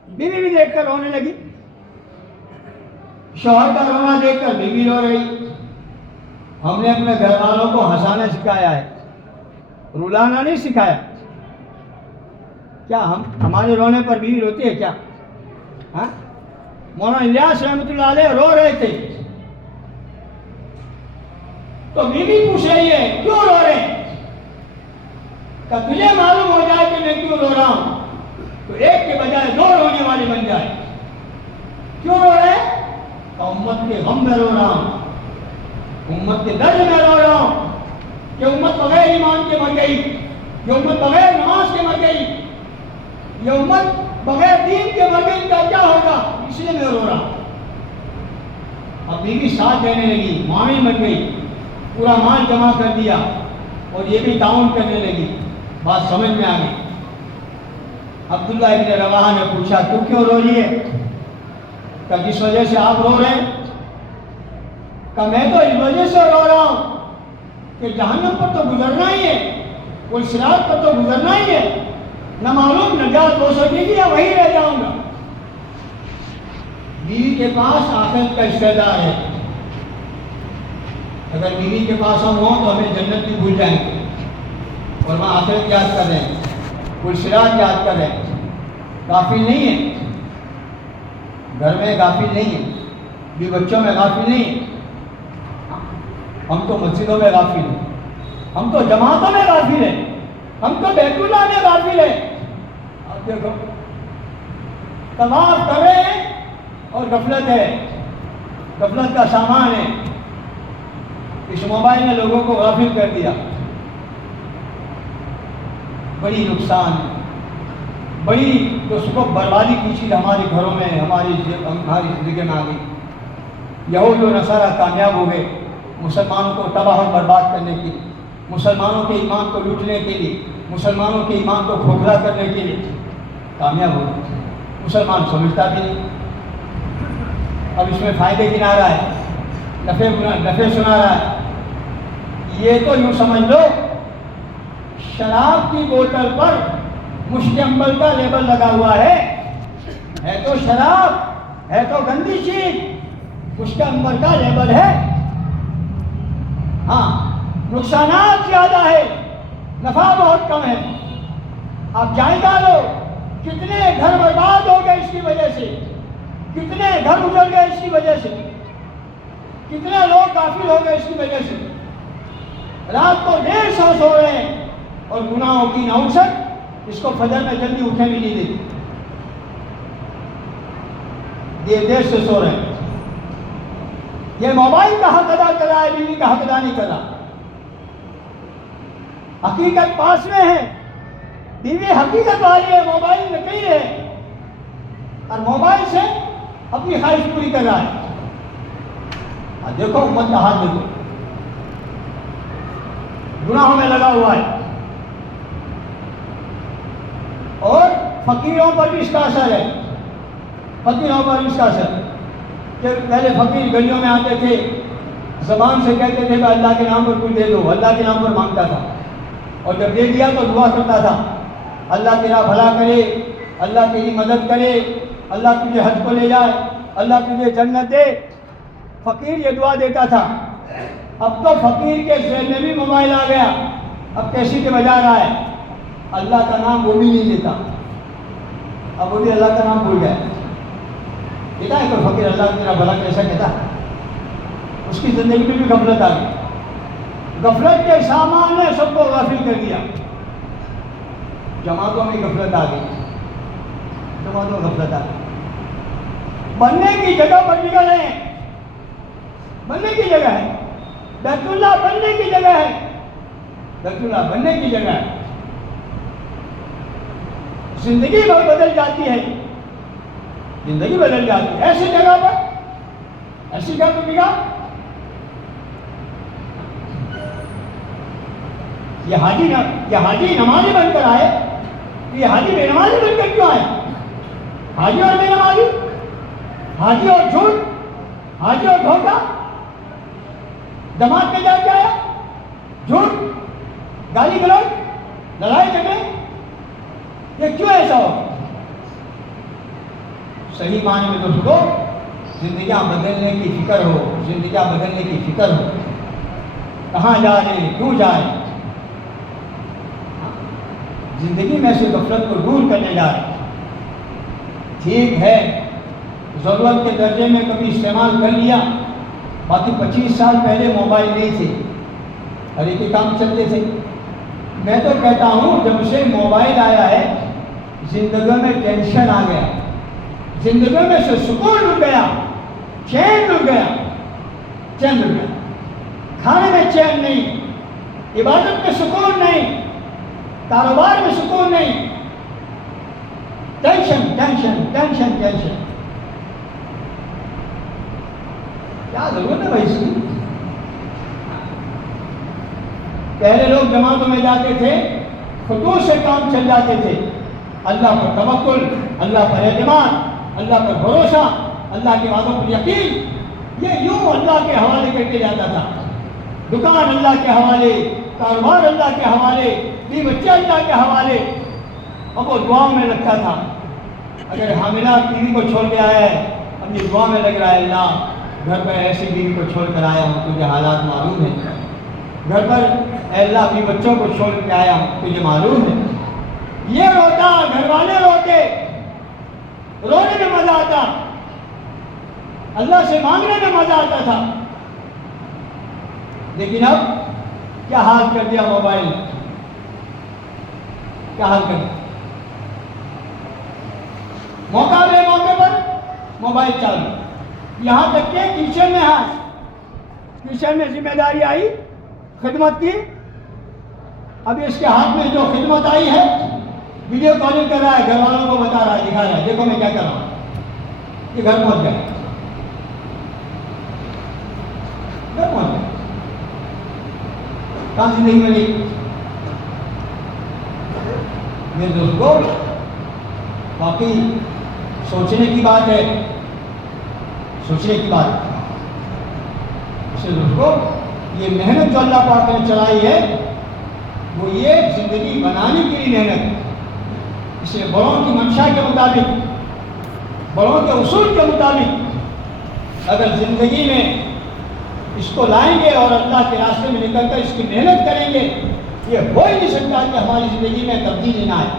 بیوی بھی دیکھ کر رونے لگی، شوہر کا رونا دیکھ کر بیوی رو رہی۔ ہم نے اپنے گھر والوں کو ہنسانا سکھایا ہے، رلانا نہیں سکھایا۔ کیا ہمارے رونے پر بیوی روتی ہے کیا؟ ہاں، مولانا الیاس رحمۃ اللہ علیہ رو رہے تھے تو بیوی پوچھ رہی ہے کیوں رو رہے ہیں؟ کہ تجھے معلوم ہو جائے کہ میں کیوں رو رہا ہوں تو ایک کے بجائے 2 رونے والے بن جائے۔ کیوں رو رہے ہیں؟ کہ امت کے غم میں رو رہا ہوں، امت کے درد میں رو رہا ہوں، کہ امت بغیر ایمان کے مر گئی، یہ امت بغیر نماز کے مر گئی، یہ امت بغیر دین کے مر گئی، کا کیا ہوگا؟ اس لیے میں رو رہا ہوں۔ اب بیوی ساتھ دینے لگی، معاون بن گئی، پورا مال جمع کر دیا اور یہ بھی تعاون کرنے لگی۔ بات سمجھ میں آ گئی۔ عبداللہ ابن رواحہ نے پوچھا تو کیوں رو رہی ہے؟ کہ جس وجہ سے آپ رو رہے ہیں؟ کہ میں تو اس وجہ سے رو رہا ہوں کہ جہنم پر تو گزرنا ہی ہے، کوئی صراط پر تو گزرنا ہی ہے، نہ معلوم نجات ہو سکے گی یا وہیں رہ جاؤں گا۔ بیوی کے پاس آخرت کا استعداد ہے، اگر بیوی کے پاس ہم ہوں تو ہمیں جنت بھی بھول جائیں گے اور وہاں آخرت یاد کر رہے ہیں، کوئی صراط یاد کر رہے ہیں۔ غافل نہیں ہے، گھر میں غافل نہیں ہے، بھی بچوں میں غافل نہیں ہے، ہم تو مسجدوں میں غافل ہیں، ہم تو جماعتوں میں غافل ہیں، ہم تو بیت اللہ میں غافل ہیں۔ آپ دیکھو طواف کر رہے ہیں اور غفلت ہے، غفلت کا سامان ہے، اس موبائل نے لوگوں کو غافل کر دیا. بڑی نقصان، بڑی اس کو بربادی کی چیز ہمارے گھروں میں، ہماری زندگی میں آ گئی. یہود و نصارہ کامیاب ہو گئے مسلمانوں کو تباہ و برباد کرنے کے لیے، مسلمانوں کے ایمان کو لوٹنے کے لیے، مسلمانوں کے ایمان کو کھوکھلا کرنے کے لیے کامیاب ہو گئے. مسلمان سمجھتا بھی نہیں. اب اس میں فائدے گنا رہا ہے، نفع سنا رہا ہے. یہ تو یوں سمجھ لو شراب کی بوتل پر مشک انبل کا لیبل لگا ہوا ہے تو شراب ہے تو گندی چیز، مشک انبل کا لیبل ہے. ہاں نقصانات زیادہ ہے، نفع بہت کم ہے. آپ جائزہ لو کتنے گھر برباد ہو گئے اس کی وجہ سے، کتنے گھر اجڑ گئے اس کی وجہ سے، کتنے لوگ غافل ہو گئے اس کی وجہ سے. رات کو 150 سو رہے ہیں اور گناہوں کی نحوست اس کو فجر میں جلدی اٹھنے بھی نہیں دیتی. دیر سے سو رہے ہیں. یہ موبائل کا حق ادا کر رہا ہے، بیوی کا حق ادا نہیں کر رہا. حقیقت پاس میں ہے، بیوی حقیقت والی ہے، موبائل میں کہیں ہے اور موبائل سے اپنی خواہش پوری کر رہا ہے. دیکھو امت کا حال دیکھو، گناہوں میں لگا ہوا ہے. اور فقیروں پر بھی اس کا اثر ہے، فقیروں پر اس کا اثر کہ پہلے فقیر گلیوں میں آتے تھے، زبان سے کہتے تھے کہ اللہ کے نام پر کچھ دے دو، اللہ کے نام پر مانگتا تھا، اور جب دے دیا تو دعا کرتا تھا اللہ تیرا بھلا کرے، اللہ تیری مدد کرے، اللہ تجھے حج کو لے جائے، اللہ تجھے جنت دے. فقیر یہ دعا دیتا تھا. اب تو فقیر کے ذہن میں بھی موبائل آ گیا، اب کیسی کے بجا رہا ہے، اللہ کا نام وہ بھی نہیں لیتا. اب وہ بھی اللہ کا نام بھول گیا. کہتا ہے کہ فقیر اللہ تیرا بھلا کیسا کہتا، اس کی زندگی میں بھی غفلت آ گئی. غفلت کے سامان نے سب کو غافل کر دیا. جماعتوں میں غفلت آ گئی، جماعتوں میں غفلت آ گئی. بننے کی جگہ پر نکل رہے ہیں، بننے کی جگہ ہے، بیت اللہ بننے کی جگہ ہے، بیت اللہ بننے کی جگہ ہے. زندگی بہت بدل جاتی ہے، زندگی بدل جاتی ہے ایسی جگہ پر، ایسی جگہ پر نگاہ. یہ حاجی نمازی بن کر آئے، یہ حاجی بے نمازی بن کر کیوں آئے؟ حاجی اور بے نمازی، حاجی اور جھوٹ، حاجی اور دھوکہ. جماعت میں جا کے آیا، جھوٹ، گالی گلوچ، لڑائی جھگڑے. یہ کیوں ایسا ہو؟ صحیح معنی میں تو اس کو زندگیاں بدلنے کی فکر ہو، زندگیاں بدلنے کی فکر ہو. کہاں جا رہے، کیوں جائے، زندگی میں سے غفلت کو دور کرنے جا رہے. ٹھیک ہے ضرورت کے درجے میں کبھی استعمال کر لیا، باقی 25 سال پہلے موبائل نہیں تھے، ہر ایک کے کام چلتے تھے. میں تو کہتا ہوں جب سے موبائل آیا ہے زندگی میں ٹینشن آ گیا، زندگی میں سے سکون لٹ گیا، چین لٹ گیا، چین لٹ گیا. کھانے میں چین نہیں، عبادت میں سکون نہیں، کاروبار میں سکون نہیں، ٹینشن ٹینشن ٹینشن ٹینشن. کیا ضرورت ہے بھائی اس کی؟ پہلے لوگ جماعتوں میں جاتے تھے، خطوط سے کام چل جاتے تھے. اللہ پر توکل، اللہ پر اعتماد، اللہ پر بھروسہ، اللہ کے وعدوں پر یقین. یہ یوں اللہ کے حوالے کر کے جاتا تھا. دکان اللہ کے حوالے، کاروبار اللہ کے حوالے، بیوی بچے اللہ کے حوالے. اور وہ دعاؤں میں لگتا تھا. اگر حاملہ بیوی کو چھوڑ کے آیا ہے، اب یہ دعا میں لگ رہا ہے اللہ گھر پر ایسی بیوی کو چھوڑ کر آیا ہوں، تجھے حالات معلوم ہیں. گھر پر اے اللہ اپنی بچوں کو چھوڑ کے آیا ہوں، تجھے معلوم ہے. یہ روتا، گھر والے روتے، رونے میں مزہ آتا، اللہ سے مانگنے میں مزہ آتا تھا. لیکن اب کیا حال کر دیا موبائل نے، کیا حال کر دیا. موقع پر موبائل چالو. یہاں تک کہ کچن میں ہے، ٹیچر میں ذمہ داری آئی خدمت کی. ابھی اس کے ہاتھ میں جو خدمت آئی ہے ویڈیو کالنگ کر رہا ہے, گھر والوں کو بتا رہا ہے, دکھا رہا ہے دیکھو میں کیا کر رہا ہوں. یہ گھر پہنچ گیا, گھر پہنچ گیا. کہاں زندگی میں نہیں. میرے دوستوں واقعی سوچنے کی بات ہے, سوچنے کی بات ہے. اسے دوستوں یہ محنت جو اللہ پاک نے چلائی ہے وہ یہ زندگی بنانے کے لیے محنت ہے. اسے بڑوں کی منشا کے مطابق, بڑوں کے اصول کے مطابق اگر زندگی میں اس کو لائیں گے اور اللہ کے راستے میں نکل کر اس کی محنت کریں گے, یہ ہو ہی نہیں سکتا کہ ہماری زندگی میں تبدیلی نہ آئے.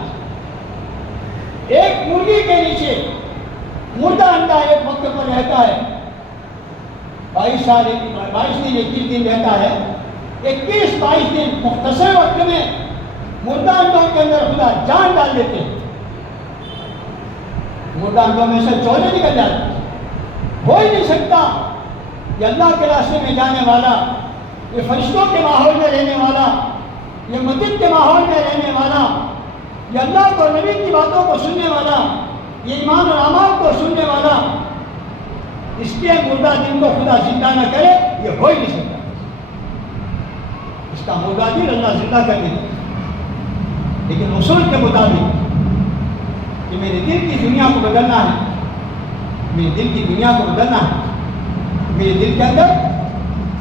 ایک مرغی کے نیچے مردہ انڈا ایک وقت پر رہتا ہے, 22 دن 21 دن رہتا ہے. 21-22 دن مختصر وقت میں مردہ انڈوں کے اندر خدا جان ڈال دیتے ہیں. مردہ انڈوں میں سے چولے نکل جاتے ہیں. ہو ہی نہیں سکتا یہ اللہ کے راستے میں جانے والا, یہ فرشتوں کے ماحول میں رہنے والا, یہ مسجد کے ماحول میں رہنے والا, یہ اللہ کو نبی کی باتوں کو سننے والا, یہ ایمان اور اعمال کو سننے والا, اس کے مردہ دن کو خدا زندہ نہ کرے, یہ ہو ہی نہیں سکتا. اس کا مردہ دن اللہ زندہ کر دے, لیکن اصول کے مطابق کہ میرے دل کی دنیا کو بدلنا ہے, میرے دل کی دنیا کو بدلنا ہے. میرے دل کے اندر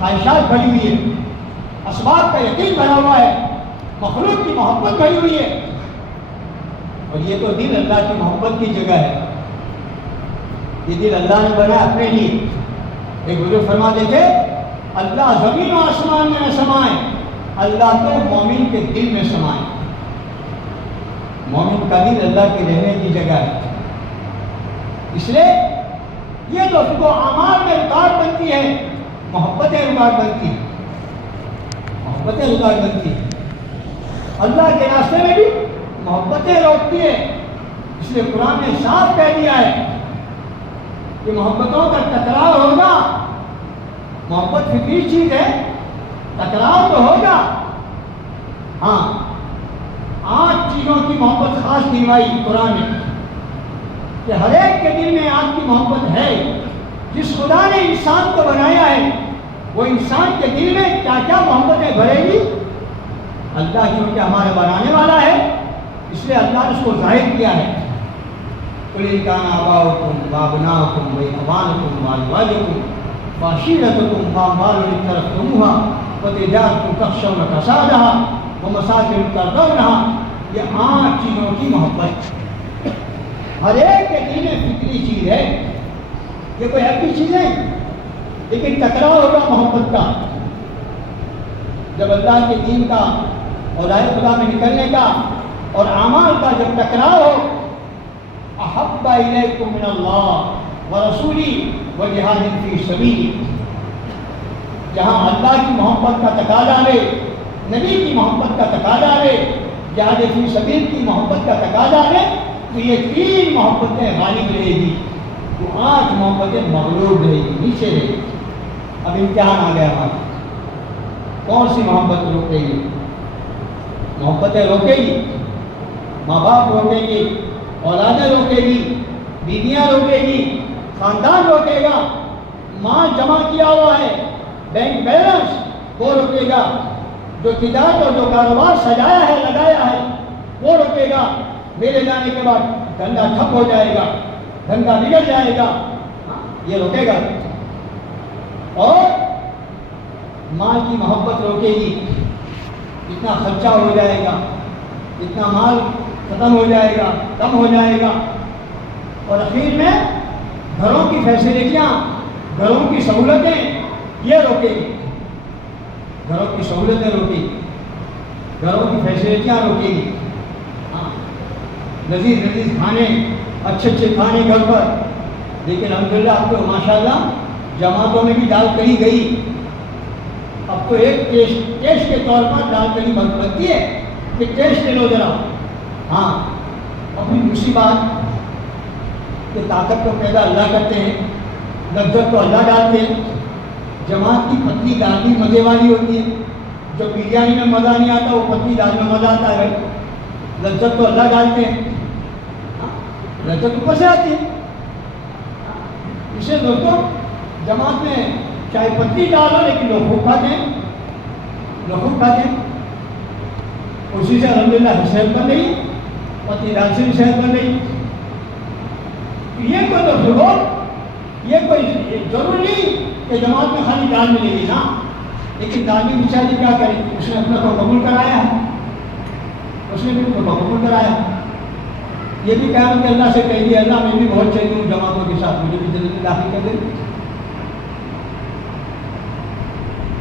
خواہشات بھری ہوئی ہے, اسباب کا یقین بھرا ہوا ہے, مخلوق کی محبت بھری ہوئی ہے, اور یہ تو دل اللہ کی محبت کی جگہ ہے. یہ دل اللہ نے بنایا اپنے لیے. ایک بزرگ فرماتے تھے اللہ زمین و آسمان میں نہ سمائے, اللہ تو مومن کے دل میں سمائے. مومن کا دل اللہ کے رہنے کی جگہ ہے. اس لیے یہ تو کو اعمال میں رکاوٹ بنتی ہے, محبتیں رکاوٹ بنتی ہے, محبتیں رکاوٹ بنتی ہے. اللہ کے راستے میں بھی محبتیں روکتی ہے. اس لیے قرآن نے صاف کہہ دیا ہے کہ محبتوں کا ٹکراؤ ہوگا. محبت فطری چیز ہے, ٹکراؤ تو ہوگا. ہاں 8 چیزوں کی محبت خاص دلوائی قرآن نے کہ ہر ایک کے دل میں آپ کی محبت ہے. جس خدا نے انسان کو بنایا ہے وہ انسان کے دل میں کیا کیا محبتیں بھرے گی. اللہ کیونکہ ہمارا بنانے والا ہے اس لیے اللہ نے اس کو ظاہر کیا ہے. قُلْ إِنْ كَانَ آبَاؤُكُمْ وَأَبْنَاؤُكُمْ وَإِخْوَانُكُمْ وَأَزْوَاجُكُمْ وَعَشِيرَتُكُمْ وَأَمْوَالٌ اقْتَرَفْتُمُوهَا وَتِجَارَةٌ تَخْشَوْنَ كَسَادَهَا وَمَسَاكِنُ تَرْضَوْنَهَا. یہ 8 چیزوں کی محبت ہر ایک کے دل میں فطری چیز ہے. یہ کوئی ایسی چیز ہے لیکن ٹکراؤ ہوگا محبت کا. جب اللہ کے دین کا اور راہ خدا میں نکلنے کا اور اعمال کا جب ٹکراؤ ہو, احب الیکم من اللہ ورسولی وجہاد فی سبیلی. جہاں اللہ کی محبت کا تقاضا ہے, نبی کی محبت کا تقاضا ہے, جہاد فی سبیل کی محبت کا تقاضا ہے, تو یہ 3 محبتیں غالب رہے گی. وہ 8 محبتیں مغلوب رہے گی, نیچے رہے گی. اب امتحان آ گیا ہمارا, کون سی محبت روکے گی؟ محبتیں روکے گی, ماں باپ روکے گی, اولادیں روکے گی, بیویاں روکے گی, خاندان روکے گا, مال جمع کیا ہوا ہے, بینک بیلنس وہ روکے گا, جو تجارت اور جو کاروبار سجایا ہے لگایا ہے وہ روکے گا. میرے جانے کے بعد دھندا ٹھپ ہو جائے گا, دھندا بگڑ جائے گا, یہ روکے گا. اور مال کی محبت روکے گی, اتنا خرچہ ہو جائے گا, اتنا مال ختم ہو جائے گا, کم ہو جائے گا. اور اخیر میں گھروں کی فیسلٹیاں, گھروں کی سہولتیں یہ روکے گی. گھروں کی سہولتیں روکے گی, گھروں کی فیسلٹیاں روکے گی. لذیذ لذیذ کھانے, اچھے اچھے کھانے گھر پر, لیکن الحمدللہ اب تو ماشاءاللہ جماعتوں میں بھی دال کری گئی. اب تو ایک ٹیسٹ کے طور پر دال کری بنتی ہے کہ ٹیسٹ لے لو ذرا. ہاں اپنی دوسری بات کہ طاقت کو پیدا اللہ کرتے ہیں, لذت تو اللہ ڈالتے ہیں. جماعت کی پتلی دال بھی مزے والی ہوتی ہے. جو بریانی میں مزہ نہیں آتا وہ پتلی دال میں مزہ آتا ہے. لذت تو اللہ ڈالتے ہیں, لذت اوپر سے آتی ہے. اسے دوستوں جماعت میں چاہے پتلی دال ہو لیکن لوگ خوب کھاتے ہیں, لوگ خوب کھاتے ہیں. اسی سے الحمدللہ صحت بن رہی, پتلی دال سے بھی صحت بن رہی. یہ کوئی تو ہو, یہ کوئی ضروری نہیں کہ جماعت میں خالی دال ملے گی نا, لیکن دال بھی بیچاری کیا کرے, اس نے اپنا کو قبول کرایا, اس نے بھی کو قبول کرایا. یہ بھی کہا کہ اللہ سے کہہ دیا اللہ میں بھی بہت چاہیے ہوں جماعتوں کے ساتھ, مجھے بھی جلدی داخل کر دے.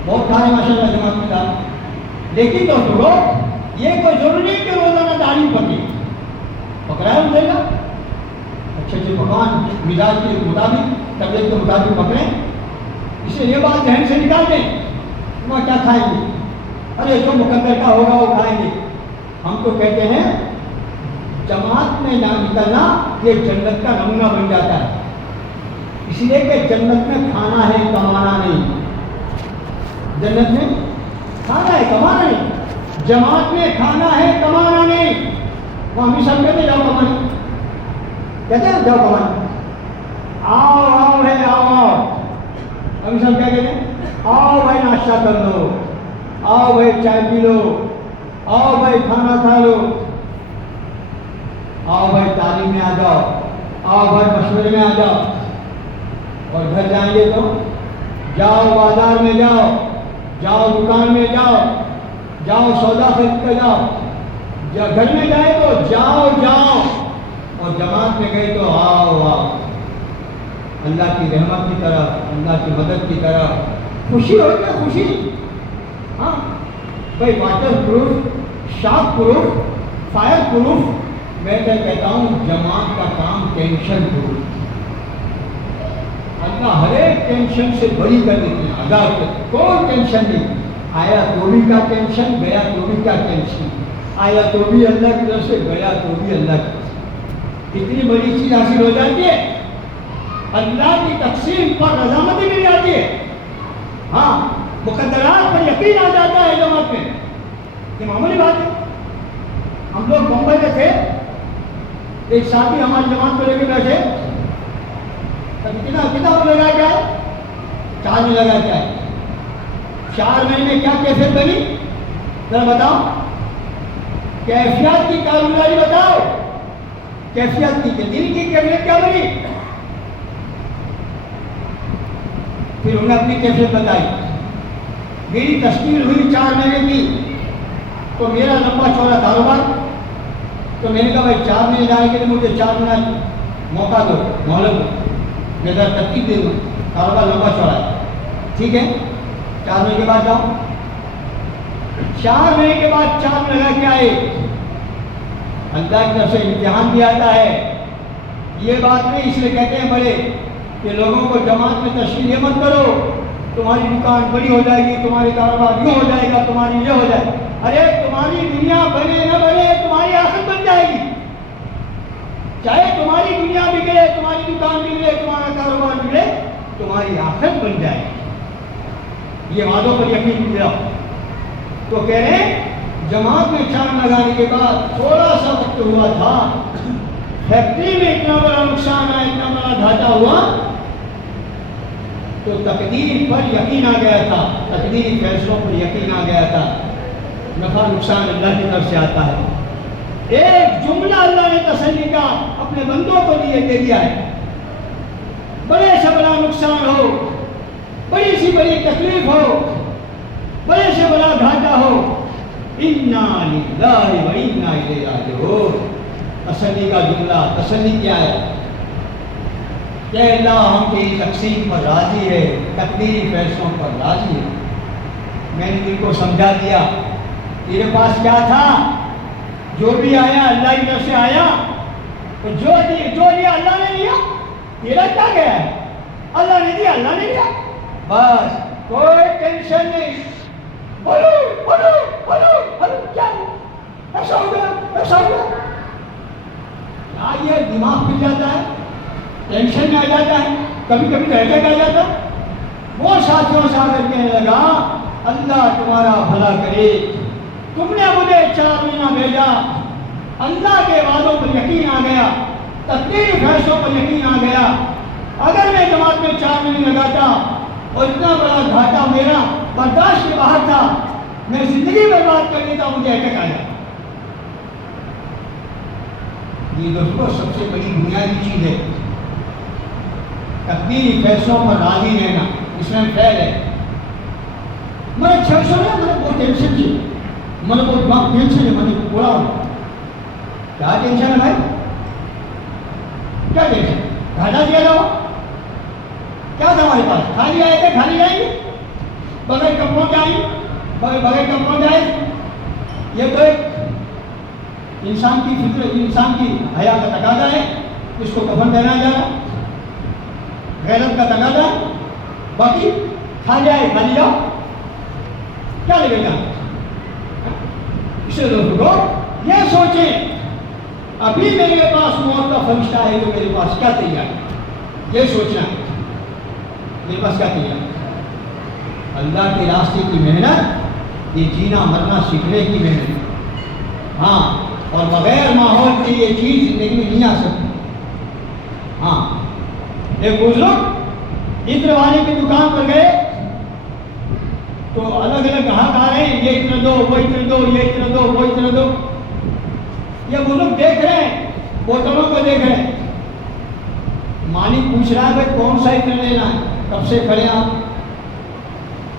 بہت کھائے ماشاء اللہ جماعت میں دال, لیکن دوستوں یہ کوئی ضروری نہیں کہ روزانہ دال ہی پکے, پکڑایا ملے گا اچھے اچھے پکوان مزاج کے مطابق طبیعت کے مطابق پکڑیں. اس سے یہ بات ذہن سے نکال دیں وہاں کیا کھائیں گے, ارے جو مقدر کا ہوگا وہ کھائیں گے. ہم تو کہتے ہیں جماعت میں نہ نکلنا یہ جنت کا نمونہ بن جاتا ہے, اس لیے کہ جنت میں کھانا ہے کمانا نہیں. جنت میں کھانا ہے کمانا نہیں, جماعت میں کھانا ہے کمانا نہیں. وہ ہم سب کہتے جاؤ کمانے, کہتے ہیں جاؤ کمانے, آؤ آؤ ہے آؤ آؤ. ہم سب کیا کہتے ہیں, آؤ بھائی ناشتہ کر لو, آؤ بھائی چائے پی لو, آؤ بھائی کھانا کھا لو, آؤ بھائی تعلیم میں آ جاؤ, آؤ بھائی مشورے میں آ جاؤ. اور گھر جائیں گے تو جاؤ بازار میں جاؤ, جاؤ دکان میں جاؤ, جاؤ سودا خرید کر جاؤ. گھر میں جائے تو جاؤ جاؤ, اور جماعت میں گئے تو آؤ آؤ. اللہ کی رحمت کی طرف, اللہ کی مدد کی طرف خوشی ہوتی ہے, خوشی. ہاں بھائی واٹر پروف, شاک پروف, فائر پروف. میں تو کہتا ہوں جماعت کا کام ٹینشن پروف. اللہ ہر ایک ٹینشن سے بری کر دیتے ہیں, آزاد کر, کوئی ٹینشن نہیں. آیا تو بھی کا ٹینشن, گیا تو بھی کا ٹینشن. آیا تو بھی اللہ کی طرف سے, گیا تو بھی اللہ کی طرف سے. کتنی بڑی چیز حاصل ہو جاتی ہے, اللہ کی تقسیم پر رضامندی مل جاتی ہے. ہاں مقدرات پر یقین آ جاتا ہے جماعت میں, یہ معمولی بات ہے. ہم لوگ بمبئی میں تھے, ایک ساتھی ہماری جماعت کو لے کے بیٹھے, کتنا لگا کیا ہے, 4 میں لگا کیا ہے. 4 مہینے کیا کیفیت بنی ذرا بتاؤ, کیفیت کی کارگزاری بتاؤ, کیفیت کی, دل کی کیفیت کیا بنی. پھر انہیں اپنی کیفیت بتائی. میری تشکیل ہوئی 4 مہینے کی, تو میرا لمبا چوڑا کاروبار, تو میں نے کہا بھائی 4 مہینے جانے کے لیے مجھے 4 مہینہ موقع دو, مہلت دو, میں ذرا ترتیب دے دوں, کاروبار لمبا چوڑا ہے, ٹھیک ہے 4 مہینے کے بعد جاؤ. 4 مہینے کے بعد 4 لگا کے آئے. اللہ کی طرف سے امتحان بھی آتا ہے. یہ بات نہیں اس لیے کہتے ہیں بڑے کہ لوگوں کو جماعت میں تشکیل مت کرو, تمہاری دکان بڑی ہو جائے گی, تمہاری کاروبار یوں ہو جائے گا, تمہاری یہ ہو جائے. ارے تمہاری دنیا بنے نہ بنے, تمہاری آخرت بن جائے گی. چاہے تمہاری دنیا بگڑے, تمہاری دکان بگڑے, تمہارا کاروبار بگڑے, تمہاری آخرت بن جائے گی. یہ وعدوں پر یقین دیا. تو کہہ رہے ہیں جماعت میں 4 لگانے کے بعد تھوڑا سا وقت ہوا تھا, فیکٹری میں اتنا بڑا نقصان آیا, اتنا بڑا گھاٹا ہوا, تو تقدیر پر یقین آ گیا تھا, تقدیری فیصلوں پر یقین آ گیا تھا. نفع نقصان اللہ کی طرف سے آتا ہے. ایک جملہ اللہ نے تسلی کا اپنے بندوں کو دے دیا ہے. بڑے سے بڑا نقصان ہو, بڑی سی بڑی تکلیف ہو, بڑے سے بڑا گھاٹا ہو, انا للہ و انا الیہ راجعون. تسلی کا جملہ, تسلی کیا ہے کہ اللہ ہم کی تقسیم پر راضی ہے, تقدیری فیصلوں پر راضی ہے. میں نے دل کو سمجھا دیا, تیرے پاس کیا تھا, جو بھی آیا اللہ کی طرف سے آیا, تو جو لیا اللہ نے لیا, تیرا کیا گیا ہے, اللہ نے دیا اللہ نے لیا, بس کوئی ٹینشن نہیں. بولو بولو بولو بولو, کیا ایسا ہو گیا, ایسا ہو گیا. یہ دماغ پھر جاتا ہے, ٹینشن میں آ جاتا ہے, کبھی کبھی رہتے آ جاتا. وہ ساتھیوں سے آ کر کہنے لگا اللہ تمہارا بھلا کرے، تم نے مجھے 4 مہینہ بھیجا، اللہ کے وعدوں پر یقین آ گیا، تقدیر فیصلوں پر یقین آ گیا۔ اگر میں جماعت میں 4 مہینے لگاتا اور اتنا بڑا گھاٹا میرا برداشت کے باہر تھا، میں زندگی برباد کر لیتا، مجھے اٹیک آیا۔ یہ دوستوں سب سے بڑی بنیادی چیز ہے، تقدیری فیصلوں پر راضی رہنا، اس میں فعل ہے۔ میں 600 ہے، میں بہت ٹینشن تھی، میں بہت دماغ ٹینشن ہے، میں پورا ہوں۔ کیا ٹینشن ہے بھائی؟ کیا ٹینشن؟ گھاٹا دیا جاؤ، کیا تھا ہمارے پاس؟ خالی آئے تھے، خالی جائیں گے، بغیر کپڑوں کے آئیں، بغیر کپڑوں جائیں۔ یہ تو ایک انسان کی فطرت، انسان کی حیا کا تقاضا ہے، اس کو کفن دینا جانا، غیرت کا تقاضا ہے۔ باقی خالی آئے خالی جاؤ، کیا لگے گا؟ اسے دوستوں یہ سوچیں، ابھی میرے پاس موت کا فرشتہ ہے تو میرے پاس کیا تیار ہے؟ یہ سوچنا ہے میرے پاس کیا تیار ہے۔ اللہ کے راستے کی محنت یہ جینا مرنا سیکھنے کی محنت، ہاں، اور بغیر ماحول کے یہ چیز زندگی میں نہیں آ سکتی۔ ہاں، ایک بزرگ عطر والے کی دکان پر گئے تو الگ الگ گاہک آ رہے ہیں، یہ عطر دو، وہ عطر دو، یہ عطر دو، وہ عطر دو۔ یہ بزرگ دیکھ رہے ہیں، بوتلوں کو دیکھ رہے ہیں۔ مالک پوچھ رہا ہے بھائی کون سا عطر لینا ہے، کب سے کھڑے آپ؟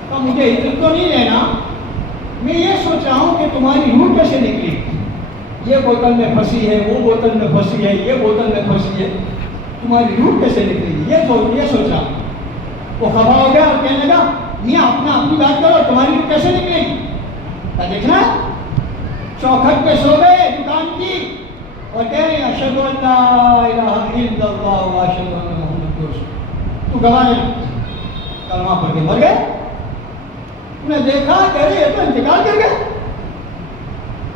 تو مجھے عطر تو نہیں لینا، میں یہ سوچ رہا ہوں کہ تمہاری روح کیسے نکلی، یہ بوتل میں پھنسی ہے، وہ بوتل میں پھنسی ہے، یہ بوتل میں پھنسی ہے، تمہاری روح کیسے نکلی، یہ سوچ رہا ہوں۔ وہ خفا ہو گیا اور کہنے لگا میاں اپنی بات کرو، تمہاری روح کیسے نکلے گی؟ کیا دیکھنا ہے؟ چوکھٹ پہ سو گئے دکان کی اور کہہ رہے ہیں اشہد ان لا الہ الا اللہ و اشہد ان محمد رسول اللہ۔ تو گواہ ہے، کلمہ پڑھ کے مر گئے۔ انہوں نے دیکھا کہہ رہے یہ تو انتقال کر گئے۔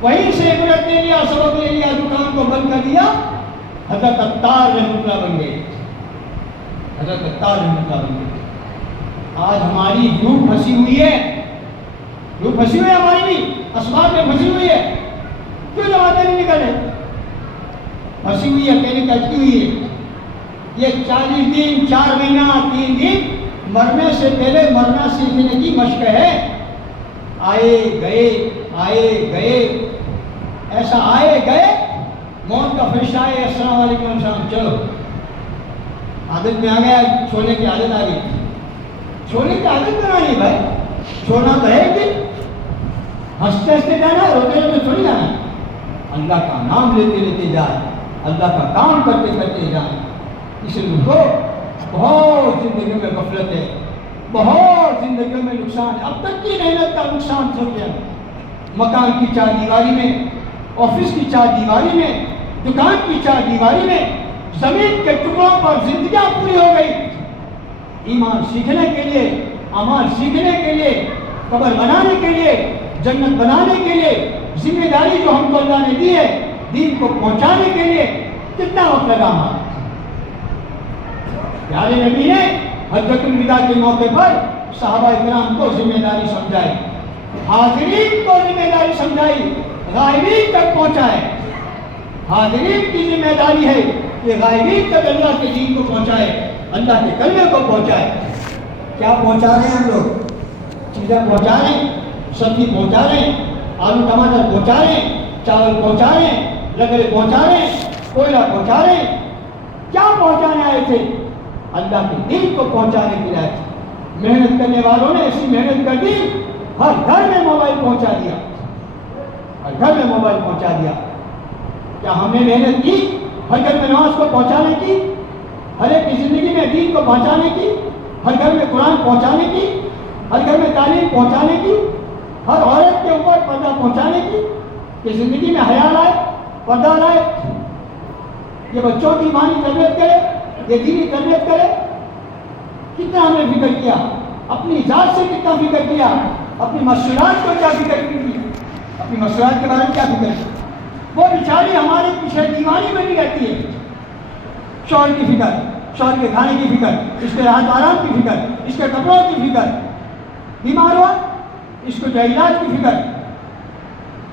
وہیں سے عبرت لے لیا، سبق لے لیا، دکان کو بند کر دیا، حضرت عطار رحمۃ اللہ بن گئے، حضرت عطار رحمۃ اللہ بن گئے۔ آج ہماری روح پھنسی ہوئی ہے، روح پھنسی ہوئی ہے، ہماری بھی اسباب میں پھنسی ہوئی ہے، کیوں جماعتیں نہیں نکلے؟ پھنسی ہوئی ہے، کہنے کٹی ہوئی ہے۔ یہ 40 دن 4 مہینہ 3 دن مرنے سے پہلے مرنا سیکھنے کی مشق ہے۔ آئے گئے آئے گئے، ایسا آئے گئے، موت کا فرشتہ آئے، السلام علیکم السلام، چلو عادت میں آ گیا، چھوڑنے کی عادت آ گئی۔ چھوڑنے کی عادت بنانی بھائی، چھوڑنا تو ہے کہ ہنستے ہنستے جانا، روتے روتے تھوڑی جانا۔ اللہ کا نام لیتے لیتے جائے، اللہ کا کام کرتے کرتے جائیں۔ اس لیے کو بہت زندگیوں میں غفلت ہے، بہت زندگیوں میں نقصان ہے۔ اب تک کی محنت کا نقصان سمجھیں، مکان کی 4 دیواری میں، آفس کی 4 دیواری میں، دکان کی 4 دیواری میں، زمین کے ٹکڑوں پر زندگیاں پوری ہو گئی۔ ایمان سیکھنے کے لیے، اعمال سیکھنے کے لیے، قبر بنانے کے لیے، جنت بنانے کے لیے، ذمہ داری جو ہم کو اللہ نے دی ہے دین کو پہنچانے کے لیے کتنا وقت لگا ہمارا۔ پیارے نبی نے حجۃ الوداع کے موقع پر صحابہ کرام کو ذمہ داری سمجھائی، حاضرین کو ذمہ داری سمجھائی، غائبین تک پہنچائے۔ حاضرین کی ذمہ داری ہے کہ غائبین تک اللہ کے دین کو پہنچائے، اللہ کے کلمے کو پہنچائے۔ کیا پہنچا رہے ہیں ہم لوگ؟ چیزیں پہنچا رہے ہیں، سبزی پہنچا رہے ہیں، آلو ٹماٹر پہنچا رہے ہیں، چاول پہنچا رہے ہیں، لکڑی پہنچا رہے ہیں، کوئلہ پہنچا رہے ہیں۔ کیا پہنچانے آئے تھے؟ اللہ کے دین کو پہنچانے کے لیے آئے تھے۔ محنت کرنے والوں نے ایسی محنت کر دی، ہر گھر میں موبائل پہنچا دیا، ہر گھر میں موبائل پہنچا دیا۔ کیا ہم نے محنت کی ہر گھر میں نماز کو پہنچانے کی، ہر ایک کی زندگی میں دین کو پہنچانے کی، ہر گھر میں قرآن پہنچانے کی، ہر گھر میں تعلیم پہنچانے کی، ہر عورت کے اوپر پردہ پہنچانے کی، کہ زندگی میں حیا لائے، پردہ لائے، یہ بچوں کی ایمانی تربیت کرے، یہ دینی تربیت کرے؟ کتنا ہم نے فکر کیا، اپنی ذات سے کتنا فکر کیا، اپنی مسئولات کو کیا فکر کی، اپنی مسئولات کے بارے میں کیا فکر کی؟ وہ بیچاری ہمارے پیچھے دیوانی بنی رہتی ہے، شوہر کی فکر، شوہر کے کھانے کی فکر، اس کے راحت آرام کی فکر، اس کے کپڑوں کی فکر، بیمار ہوا اس کو جو علاج کی فکر،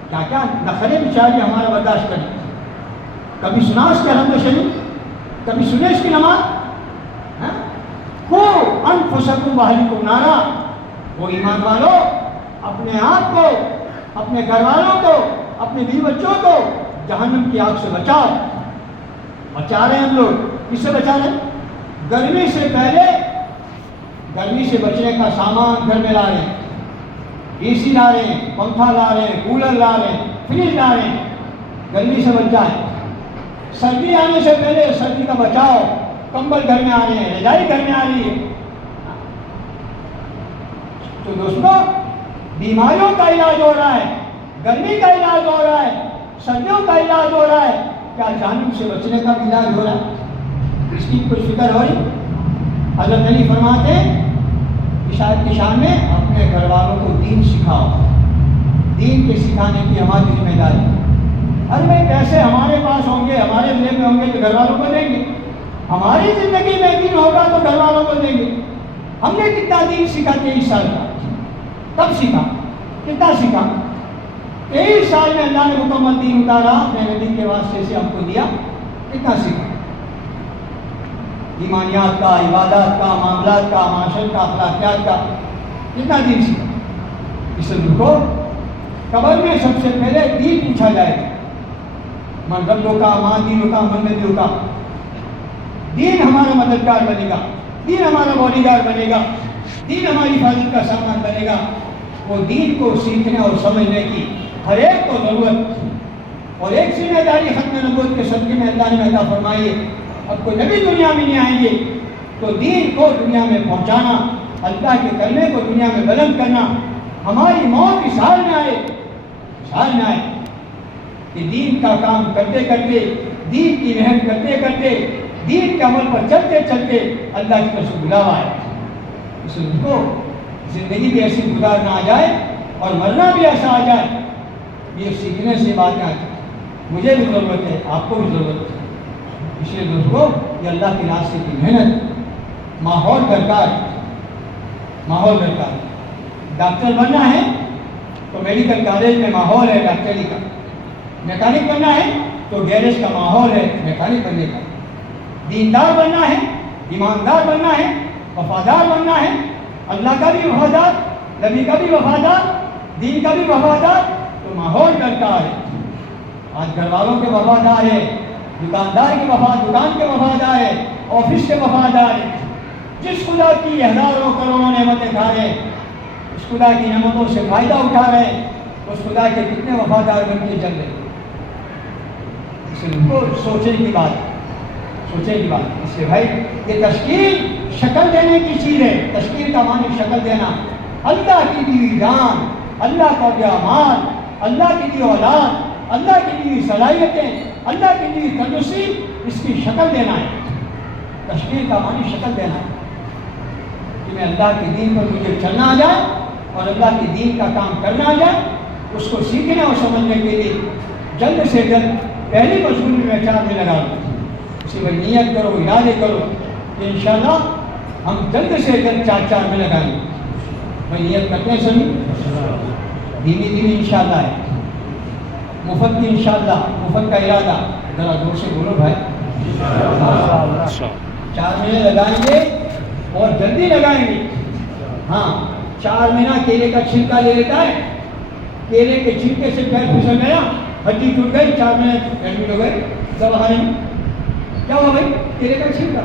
کیا کیا نخرے بیچاری ہمارا برداشت کریں. کبھی سنا اس کے حمد شریف، کبھی سنے اس کی نماز. کو انفسکم واہلکم نارا، وہ ایمان والو اپنے آپ کو، اپنے گھر والوں کو، اپنے بیوی بچوں کو جہنم کی آگ سے بچاؤ. بچا رہے ہیں ہم لوگ، کس سے بچا رہے ہیں؟ گرمی سے پہلے گرمی سے بچنے کا سامان گھر میں لا رہے ہیں، اے سی لا رہے ہیں، پنکھا لا رہے ہیں، کولر لا رہے ہیں، فریج لا رہے ہیں، گرمی سے بچ جائیں. سردی آنے سے پہلے سردی کا بچاؤ، کمبل گھر میں آ رہے ہیں، رضائی گھر میں آ رہی ہے. تو دوستوں بیماریوں کا علاج ہو رہا ہے، گرمی کا علاج ہو رہا ہے، سردیوں کا علاج ہو رہا ہے، کیا جہنم سے بچنے کا بھی علاج ہو رہا ہے؟ اس کی کوئی فکر ہو رہی؟ حضرت علی فرماتے ہیں عشاء کی شان میں اپنے گھر والوں کو دین سکھاؤ. دین کے سکھانے کی ہماری ذمہ داری. ارے بھائی پیسے ہمارے پاس ہوں گے، ہمارے ذمہ میں ہوں گے تو گھر والوں کو دیں گے. ہماری زندگی میں دین ہوگا تو گھر والوں کو دیں گے. ہم نے کتنا دین سیکھا 23 سال کا؟ کب سیکھا؟ کتنا سیکھا؟ 23 سال میں اللہ نے مکمل دین اتارا اپنے نبی کے واسطے سے ہم کو دیا. کتنا سیکھا؟ ایمانیات کا، عبادات کا، معاملات کا، معاشرت کا، اخلاقیات کا کتنا دین سیکھا. اس لیے کو قبر میں سب سے پہلے دین پوچھا جائے گا. من ربوں کا، ماں دینوں کا، من نبیوں کا. دین ہمارا مددگار بنے گا، دین ہمارا باڈی گارڈ بنے گا، دین ہماری حفاظت کا سامان بنے گا. وہ دین کو سیکھنے اور سمجھنے کی ہر ایک کو ضرورت اور ایک ذمہ داری ختم نبوت کے صدقے میں اللہ نے عطا فرمائی ہے. اب کوئی نبی دنیا میں نہیں آئیں گے تو دین کو دنیا میں پہنچانا، اللہ کے کلمے کو دنیا میں بلند کرنا، ہماری موت اس حال میں آئے، اس حال میں آئے کہ دین کا کام کرتے کرتے، دین کی محنت کرتے کرتے، دین کے عمل پر چلتے چلتے اللہ کی طرف سے بلاوا ہے. اس لیے کو زندگی بھی ایسی گزارنا آ جائے اور مرنا بھی ایسا آ جائے. یہ سیکھنے سے باتیں آتی ہیں. مجھے بھی ضرورت ہے، آپ کو بھی ضرورت ہے. اس لیے دوستوں یہ اللہ کے راستے کی محنت، ماحول درکار، ماحول درکار. ڈاکٹر بننا ہے تو میڈیکل کالج میں ماحول ہے ڈاکٹری کا. میکینک بننا ہے تو گیریج کا ماحول ہے میکینک بننے کا. دیندار بننا ہے، ایماندار بننا ہے، وفادار بننا ہے، اللہ کا بھی وفادار، نبی کا بھی وفادار، دین کا بھی وفادار، تو ماحول درکار ہے. آج گھر والوں کے وفادار ہے، دکاندار کے دکان کے وفادار ہے، آفس کے وفادار ہے. جس خدا کی ہزاروں کروڑوں نعمتیں کھا رہے، اس خدا کی نعمتوں سے فائدہ اٹھا رہے، اس خدا کے کتنے وفادار بن کے چل رہے. اس کو سوچنے کی بات، سوچنے کی بات. اس سے بھائی یہ تشکیل شکل دینے کی چیز ہے. تشکیل کا معنی شکل دینا. اللہ کی دی جان، اللہ کا دیا مال، اللہ کی دی اولاد، اللہ کی دی صلاحیتیں، اللہ کی دی تندرستی، اس کی شکل دینا ہے. تشکیل کا معنی شکل دینا ہے کہ میں اللہ کے دین پر مجھے چلنا آ جائے اور اللہ کے دین کا کام کرنا آ جائے. اس کو سیکھنے اور سمجھنے کے لیے جلد سے جلد پہلی مشغولی میں 4 دن لگا دوں. اسی میں نیت کرو، ارادے کرو کہ انشاءاللہ ہم جلد سے جلد 4 میں لگائیں گے. بھائی نیت کرتے ہیں سبھی؟ دھیمی دھیمی انشاءاللہ ہے. مفت کی انشاءاللہ، مفت کا ارادہ. ذرا زور سے بولو بھائی. 4 مہینے لگائیں گے اور جلدی لگائیں گے. ہاں 4 مہینہ کیلے کا چھلکا لے لیتا ہے، کیلے کے چھلکے سے پیر پھسل گیا، ہڈی ٹوٹ گئی، 4 مہینے ایڈمٹ ہو گئے دواخانے میں. کیا ہوا بھائی؟ کیلے کا چھلکا.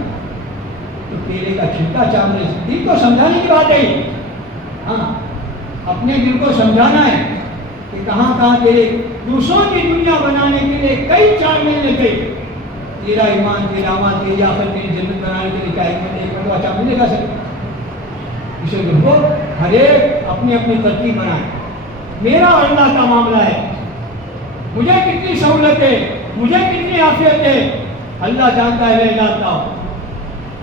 تو کیلے کا چھلکا 4 مہینے، دل کو سمجھانے کی بات ہے. ہاں اپنے دل کو سمجھانا ہے کہ کہاں کہاں کیلے. دوسروں کی دنیا بنانے کے لیے کئی 4 مہینے لگے. تیرا ایمان، تیرا عمل، تیری آخرت، تیری جنت بنانے کے لیے کیا ایک مرتبہ 4 مہینے کا سکتے. اسے دیکھو ہر ایک اپنی اپنی ترتیب بنائے. میرا اور اللہ کا معاملہ ہے. مجھے کتنی سہولت ہے، مجھے کتنی عافیت ہے، اللہ جانتا ہے، میں جانتا ہوں.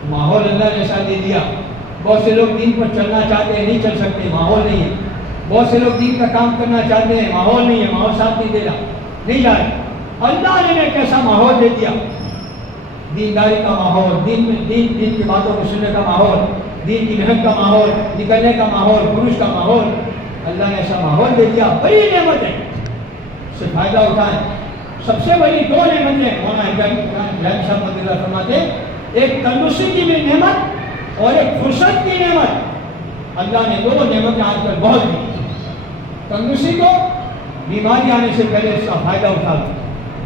ماحول اللہ نے ایسا دے دیا. بہت سے لوگ دین پر چلنا چاہتے ہیں، نہیں چل سکتے، ماحول نہیں ہے. بہت سے لوگ دین کا کام کرنا چاہتے ہیں، ماحول نہیں ہے، ماحول ساتھ نہیں دے رہا، نہیں جا رہے. اللہ نے ایک ایسا ماحول دے دیا دینداری کا ماحول، دین کی باتوں کو سننے کا ماحول، دین کی محنت کا ماحول، نکلنے کا ماحول، خروج کا ماحول، اللہ نے ایسا ماحول دے دیا، بڑی نعمت ہے، اس سے فائدہ اٹھائیں۔ سب سے بڑی دو نعمتیں مولانا ابراہیم صاحب رضی اللہ فرماتے، ایک تندرستی کی بھی نعمت اور ایک فرصت کی نعمت، اللہ نے دونوں نعمتیں آج کل بہت دی۔ تندرستی کو بیماری آنے سے پہلے اس کا فائدہ اٹھا لو،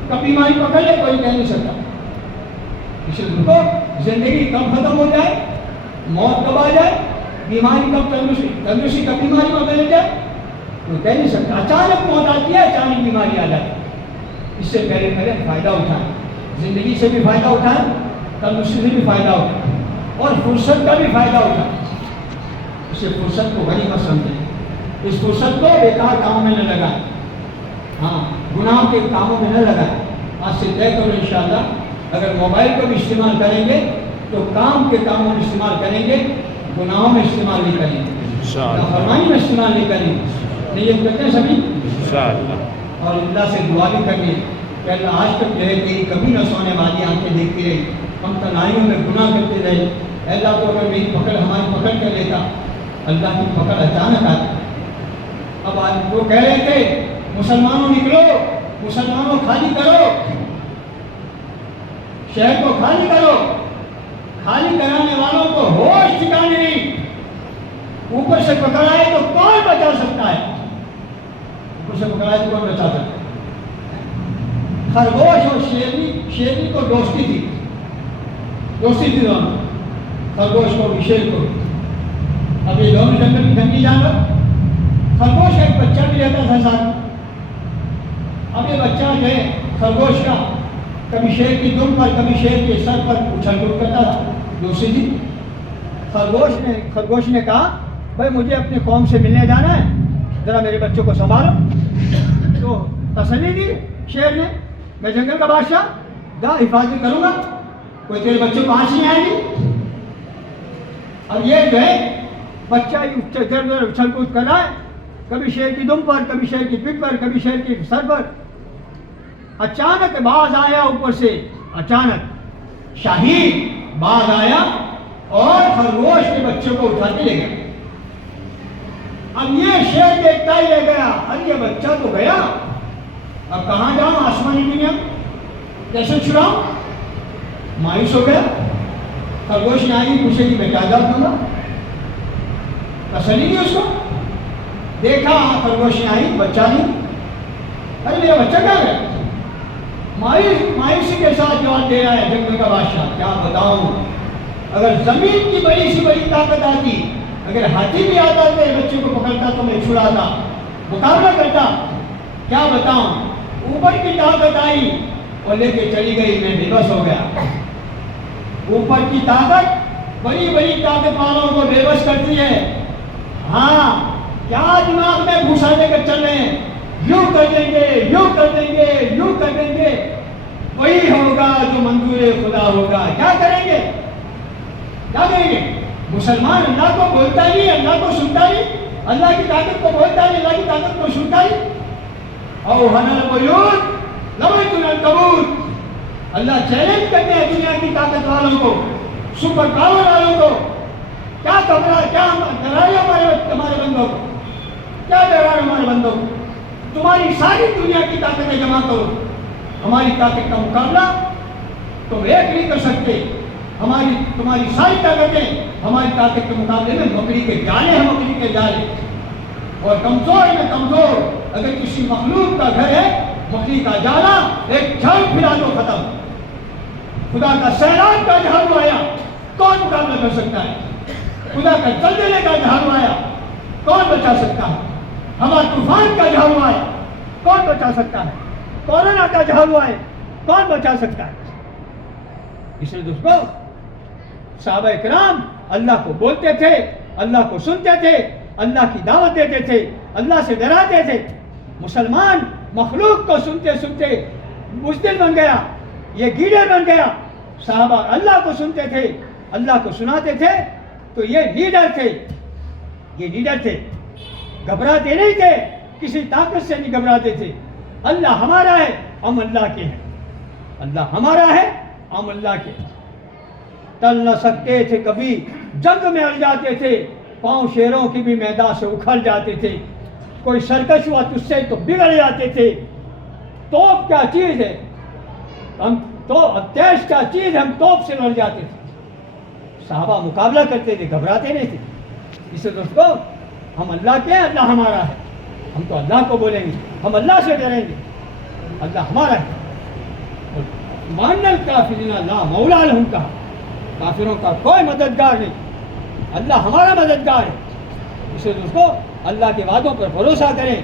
کب بیماری پکڑ لے کوئی کہہ نہیں سکتا، اس لیے دیکھو زندگی کب ختم ہو جائے، موت کب آ جائے، بیماری کب تندرستی کب بیماری میں بدل جائے کوئی کہہ نہیں سکتا۔ اچانک موت آتی ہے، اچانک بیماری آ جاتی ہے، اس سے پہلے فائدہ اٹھائیں، زندگی سے بھی فائدہ اٹھائیں، تندرستی سے بھی فائدہ اٹھائیں اور فرصت کا بھی فائدہ اٹھائیں۔ اسے فرصت کو غنیمت سمجھیں، اس فرصت کو بیکار کاموں میں نہ لگائیں، ہاں گناہ کے کاموں میں نہ لگائیں۔ آج سے طے کرو انشاءاللہ اگر موبائل کو بھی استعمال کریں گے تو کام کے کاموں میں استعمال کریں گے، گناہوں میں استعمال نہیں کریں گے، نافرمانی میں استعمال نہیں کریں گے، نہیں یہ کرتے ہیں سبھی انشاءاللہ۔ اور اللہ سے دعا بھی کرنی ہے کہ اللہ آج تک جو ہے تیری کبھی نہ سونے والی آنکھیں دیکھتی رہی، ہم تنہائیوں میں گناہ کرتے رہے، اللہ تو اگر میری پکڑ ہماری پکڑ کر لیتا، اللہ کی پکڑ اچانک آتی۔ اب آج وہ کہہ رہے تھے مسلمانوں نکلو، مسلمانوں خالی کرو، شہر کو خالی کرو، خالی کرانے والوں کو ہوش ٹھکانے نہیں، اوپر سے پکڑائے تو کون بچا سکتا ہے، اوپر سے پکڑائے تو کون بچا سکتا ہے۔ خرگوش اور شیرنی کو دوستی تھی دونوں، خرگوش کو بھی شیر کو۔ اب یہ دونوں جنگل کی جنگلی جانور، خرگوش کا ایک بچہ بھی رہتا تھا ساتھ۔ اب یہ بچہ جو ہے خرگوش کا کبھی شیر کی دم پر کبھی شیر کے سر پر اچھل کود کرتا تھا، دوسری تھی۔ خرگوش نے کہا بھائی مجھے اپنی قوم سے ملنے جانا ہے، ذرا میرے بچوں کو سنبھالو۔ تو تسلی دی شیر نے، میں جنگل کا بادشاہ، جا حفاظت کروں گا، کوئی تیرے بچوں کو آنچ نہیں آئے گی۔ اب یہ جو ہے بچہ اچھل کود کر رہا ہے، کبھی شیر کی دم پر کبھی شیر کی پیٹھ پر کبھی شیر کی سر پر۔ اچانک باز آیا اوپر سے، اچانک شاہین باز آیا اور خرگوش کے بچوں کو اٹھا کے لے گیا۔ اب یہ شیر دیکھتا ہی رہ گیا، ارے یہ بچہ تو گیا، اب کہاں جاؤں آسمانی دنیا، کیسے چھڑاؤں، مایوس ہو گیا۔ خرگوش نے آئی پوچھے کہ میں کیا جواب دوں گا، تسلی دی اس کو، دیکھا خرگوش نے آئی بچہ نہیں، ارے میرا بچہ کیا گیا، مایوسی کے ساتھ جواب دے رہا ہے جنگل کا بادشاہ، کیا بتاؤں، اگر زمین کی بڑی سی بڑی طاقت آتی، اگر ہاتھی بھی آتا تو بچے کو پکڑتا تو میں چھڑاتا، مقابلہ کرتا، کیا بتاؤں، اوپر کی طاقت آئی اور لے کے چلی گئی، میں بے بس ہو گیا۔ اوپر کی طاقت بڑی بڑی طاقت والوں کو بے بس کرتی ہے، ہاں کیا دماغ میں گھسا دے کر چل رہے ہیں، یوں کر دیں گے، یوں کر دیں گے، یوں کر دیں گے، وہی ہوگا جو منظور خدا ہوگا، کیا کریں گے، کیا کریں گے۔ مسلمان اللہ کو بولتا نہیں، اللہ کو سنتا نہیں، اللہ کی طاقت کو بولتا نہیں، اللہ کی طاقت کو سنتا نہیں۔ اوہن البیوت لبیت العنکبوت، اللہ چیلنج کرتے ہیں دنیا کی طاقت والوں کو، سپر پاور والوں کو، کیا ڈرائے ہمارے بندوں کو، کیا ڈرائے ہمارے بندوں کو، تمہاری ساری دنیا کی طاقتیں جمع کرو، ہماری طاقت کا مقابلہ تم ایک نہیں کر سکتے، تمہاری ساری طاقتیں ہماری طاقت کے مقابلے میں مکڑی کے جالے ہیں، مکڑی کے جالے، اور کمزور میں کمزور، اگر کسی مخلوق کا گھر ہے، مکڑی کا جالا ایک جھاڑ پھرا دو ختم، خدا کا سیلاب کا جھاڑو آیا کون مقابلہ کر سکتا ہے، خدا کا زلزلے کا جھاڑو آیا کون بچا سکتا ہے، ہوا طوفان کا جھاڑو آئے کون بچا سکتا ہے، کورونا کا جھاڑو آئے کون بچا سکتا ہے۔ اس لیے دوستو صحابہ کرام اللہ کو بولتے تھے، اللہ کو سنتے تھے، اللہ کی دعوت دیتے تھے، اللہ سے ڈراتے تھے۔ مسلمان مخلوق کو سنتے سنتے بزدل بن گیا، یہ گیڈر بن گیا۔ صحابہ اللہ کو سنتے تھے، اللہ کو سناتے تھے، تو یہ لیڈر تھے، یہ لیڈر تھے، گھبراتے نہیں تھے، کسی طاقت سے نہیں گھبراتے تھے۔ اللہ ہمارا ہے، ہم اللہ کے ہیں، اللہ ہمارا ہے، ہم اللہ کے ٹل نہ سکتے تھے، کبھی جنگ میں اڑ جاتے تھے، پاؤں شیروں کی بھی میدان سے اکھڑ جاتے تھے، کوئی سرکش ہوا تجھ سے تو بگڑ جاتے تھے۔ توپ کیا چیز ہے، ہم تو تیز کیا چیز ہے، ہم توپ سے لڑ جاتے تھے۔ صحابہ مقابلہ کرتے تھے، گھبراتے نہیں تھے۔ اس لیے دوستو ہم اللہ کے ہیں، اللہ ہمارا ہے، ہم تو اللہ کو بولیں گے، ہم اللہ سے ڈریں گے، اللہ ہمارا ہے۔ مان الکافرین لا مولا لہم کہا، کافروں کا کوئی مددگار نہیں، اللہ ہمارا مددگار ہے۔ اس لیے دوستو اللہ کے وعدوں پر بھروسہ کریں،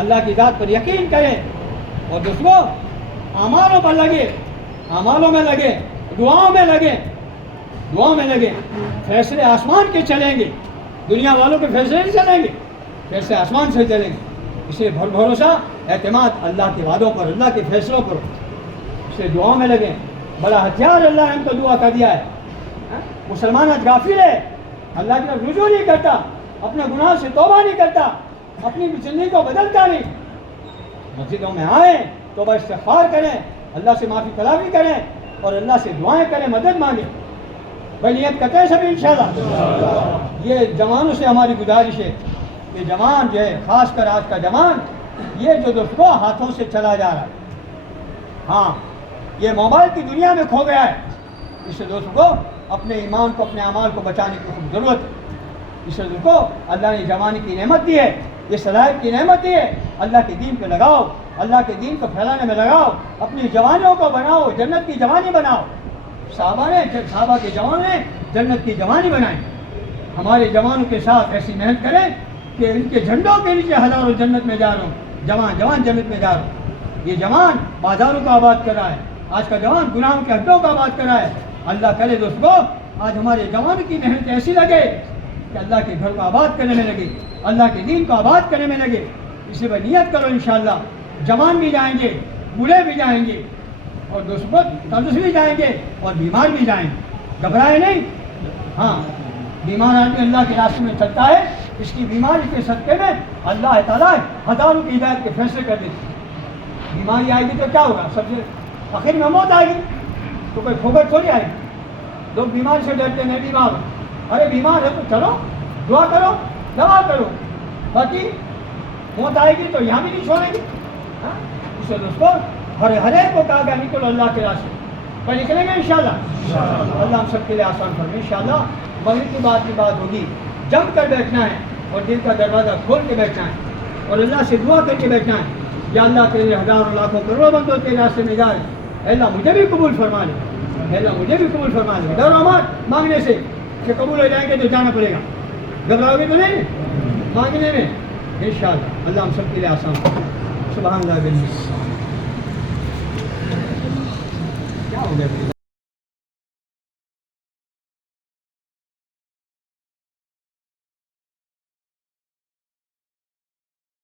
اللہ کی ذات پر یقین کریں، اور دوستو اعمالوں پر لگے، اعمالوں میں لگے، دعاؤں میں لگے، دعاؤں میں لگے۔ فیصلے آسمان کے چلیں گے، دنیا والوں کے فیصلے نہیں چلیں گے، فیصلے آسمان سے چلیں گے۔ اس لیے بھروسہ اعتماد اللہ کے وعدوں پر، اللہ کے فیصلوں پر، اس لیے دعاؤں میں لگیں۔ بڑا ہتھیار اللہ نے ہم کو دعا کر دیا ہے۔ مسلمان آج غافل ہے، اللہ کی طرف رجوع نہیں کرتا، اپنے گناہ سے توبہ نہیں کرتا، اپنی زندگی کو بدلتا نہیں۔ مسجدوں میں آئیں، توبہ استغفار کریں، اللہ سے معافی طلبی کریں، اور اللہ سے دعائیں کریں، مدد مانگیں۔ بھائی نیت کرتے ہیں سبھی انشاءاللہ۔ یہ جوانوں سے ہماری گزارش ہے کہ جوان جو ہے، خاص کر آج کا جوان، یہ جو دوستوں ہاتھوں سے چلا جا رہا ہے، ہاں یہ موبائل کی دنیا میں کھو گیا ہے۔ اس سے دوستوں کو اپنے ایمان کو، اپنے اعمال کو بچانے کی خوب ضرورت ہے۔ اس سے دوستوں اللہ نے جوانی کی نعمت دی ہے، یہ صلاحیت کی نعمت دی ہے، اللہ کے دین پہ لگاؤ، اللہ کے دین کو پھیلانے میں لگاؤ، اپنی جوانیوں کو بناؤ، جنت کی جوانی بناؤ۔ صحابہ کے جوانوں نے جنت کی جوانی بنائی۔ ہمارے جوانوں کے ساتھ ایسی محنت کریں کہ ان کے جھنڈوں کے نیچے ہزاروں جنت میں جا رہا ہوں، جوان جنت میں جا رہا ہوں۔ یہ جوان بازاروں کو آباد کر رہا ہے، آج کا جوان گناہوں کے اڈوں کو آباد کر رہا ہے۔ اللہ کرے دوستو آج ہمارے جوانوں کی محنت ایسی لگے کہ اللہ کے گھر کو آباد کرنے میں لگے، اللہ کے دین کو آباد کرنے میں لگے۔ اسی پر نیت کرو انشاءاللہ، جوان بھی جائیں گے، بوڑھے بھی جائیں گے، اور دوستوں تندرست بھی جائیں گے، اور بیمار بھی جائیں گے۔ گھبرائے نہیں، ہاں بیمار آدمی اللہ کے راستے میں چلتا ہے، اس کی بیماری کے صدقے میں اللہ تعالیٰ ہزاروں کی ہدایت کے فیصلے کر دیتے۔ بیماری آئے گی تو کیا ہوگا، سب سے آخر میں موت آئے گی، تو کوئی پھوکٹ تھوڑی آئے گی۔ لوگ بیمار سے ڈرتے ہیں، میں بیمار ہوں، ارے بیمار ہے تو چلو دعا کرو، دوا کرو، باقی موت آئے گی تو یہاں بھی نہیں چھوڑیں گے۔ اس سے دوستوں ہر ایک کو کہا گیا نکلو اللہ کے راستے پر، نکلیں گے انشاءاللہ۔ اللہ ہم سب کے لیے آسان فرمائے انشاءاللہ۔ مغرب کی بات ہوگی، جم کر بیٹھنا ہے، اور دل کا دروازہ کھول کے بیٹھنا ہے، اور اللہ سے دعا کر کے بیٹھنا ہے۔ یا اللہ کے لیے ہزاروں لاکھوں کروڑوں بندوں کے راستے میں جائے، اے اللہ مجھے بھی قبول فرما لے، اے اللہ مجھے بھی قبول فرما لے۔ ڈر مت مانگنے سے کہ قبول ہو جائیں گے تو جانا پڑے گا، گھبراؤ گے تو نہیں مانگنے میں انشاءاللہ۔ اللہ ہم سب کے لیے آسان فرمائے۔ سبحان اللہ۔ کیا ہو گیا؟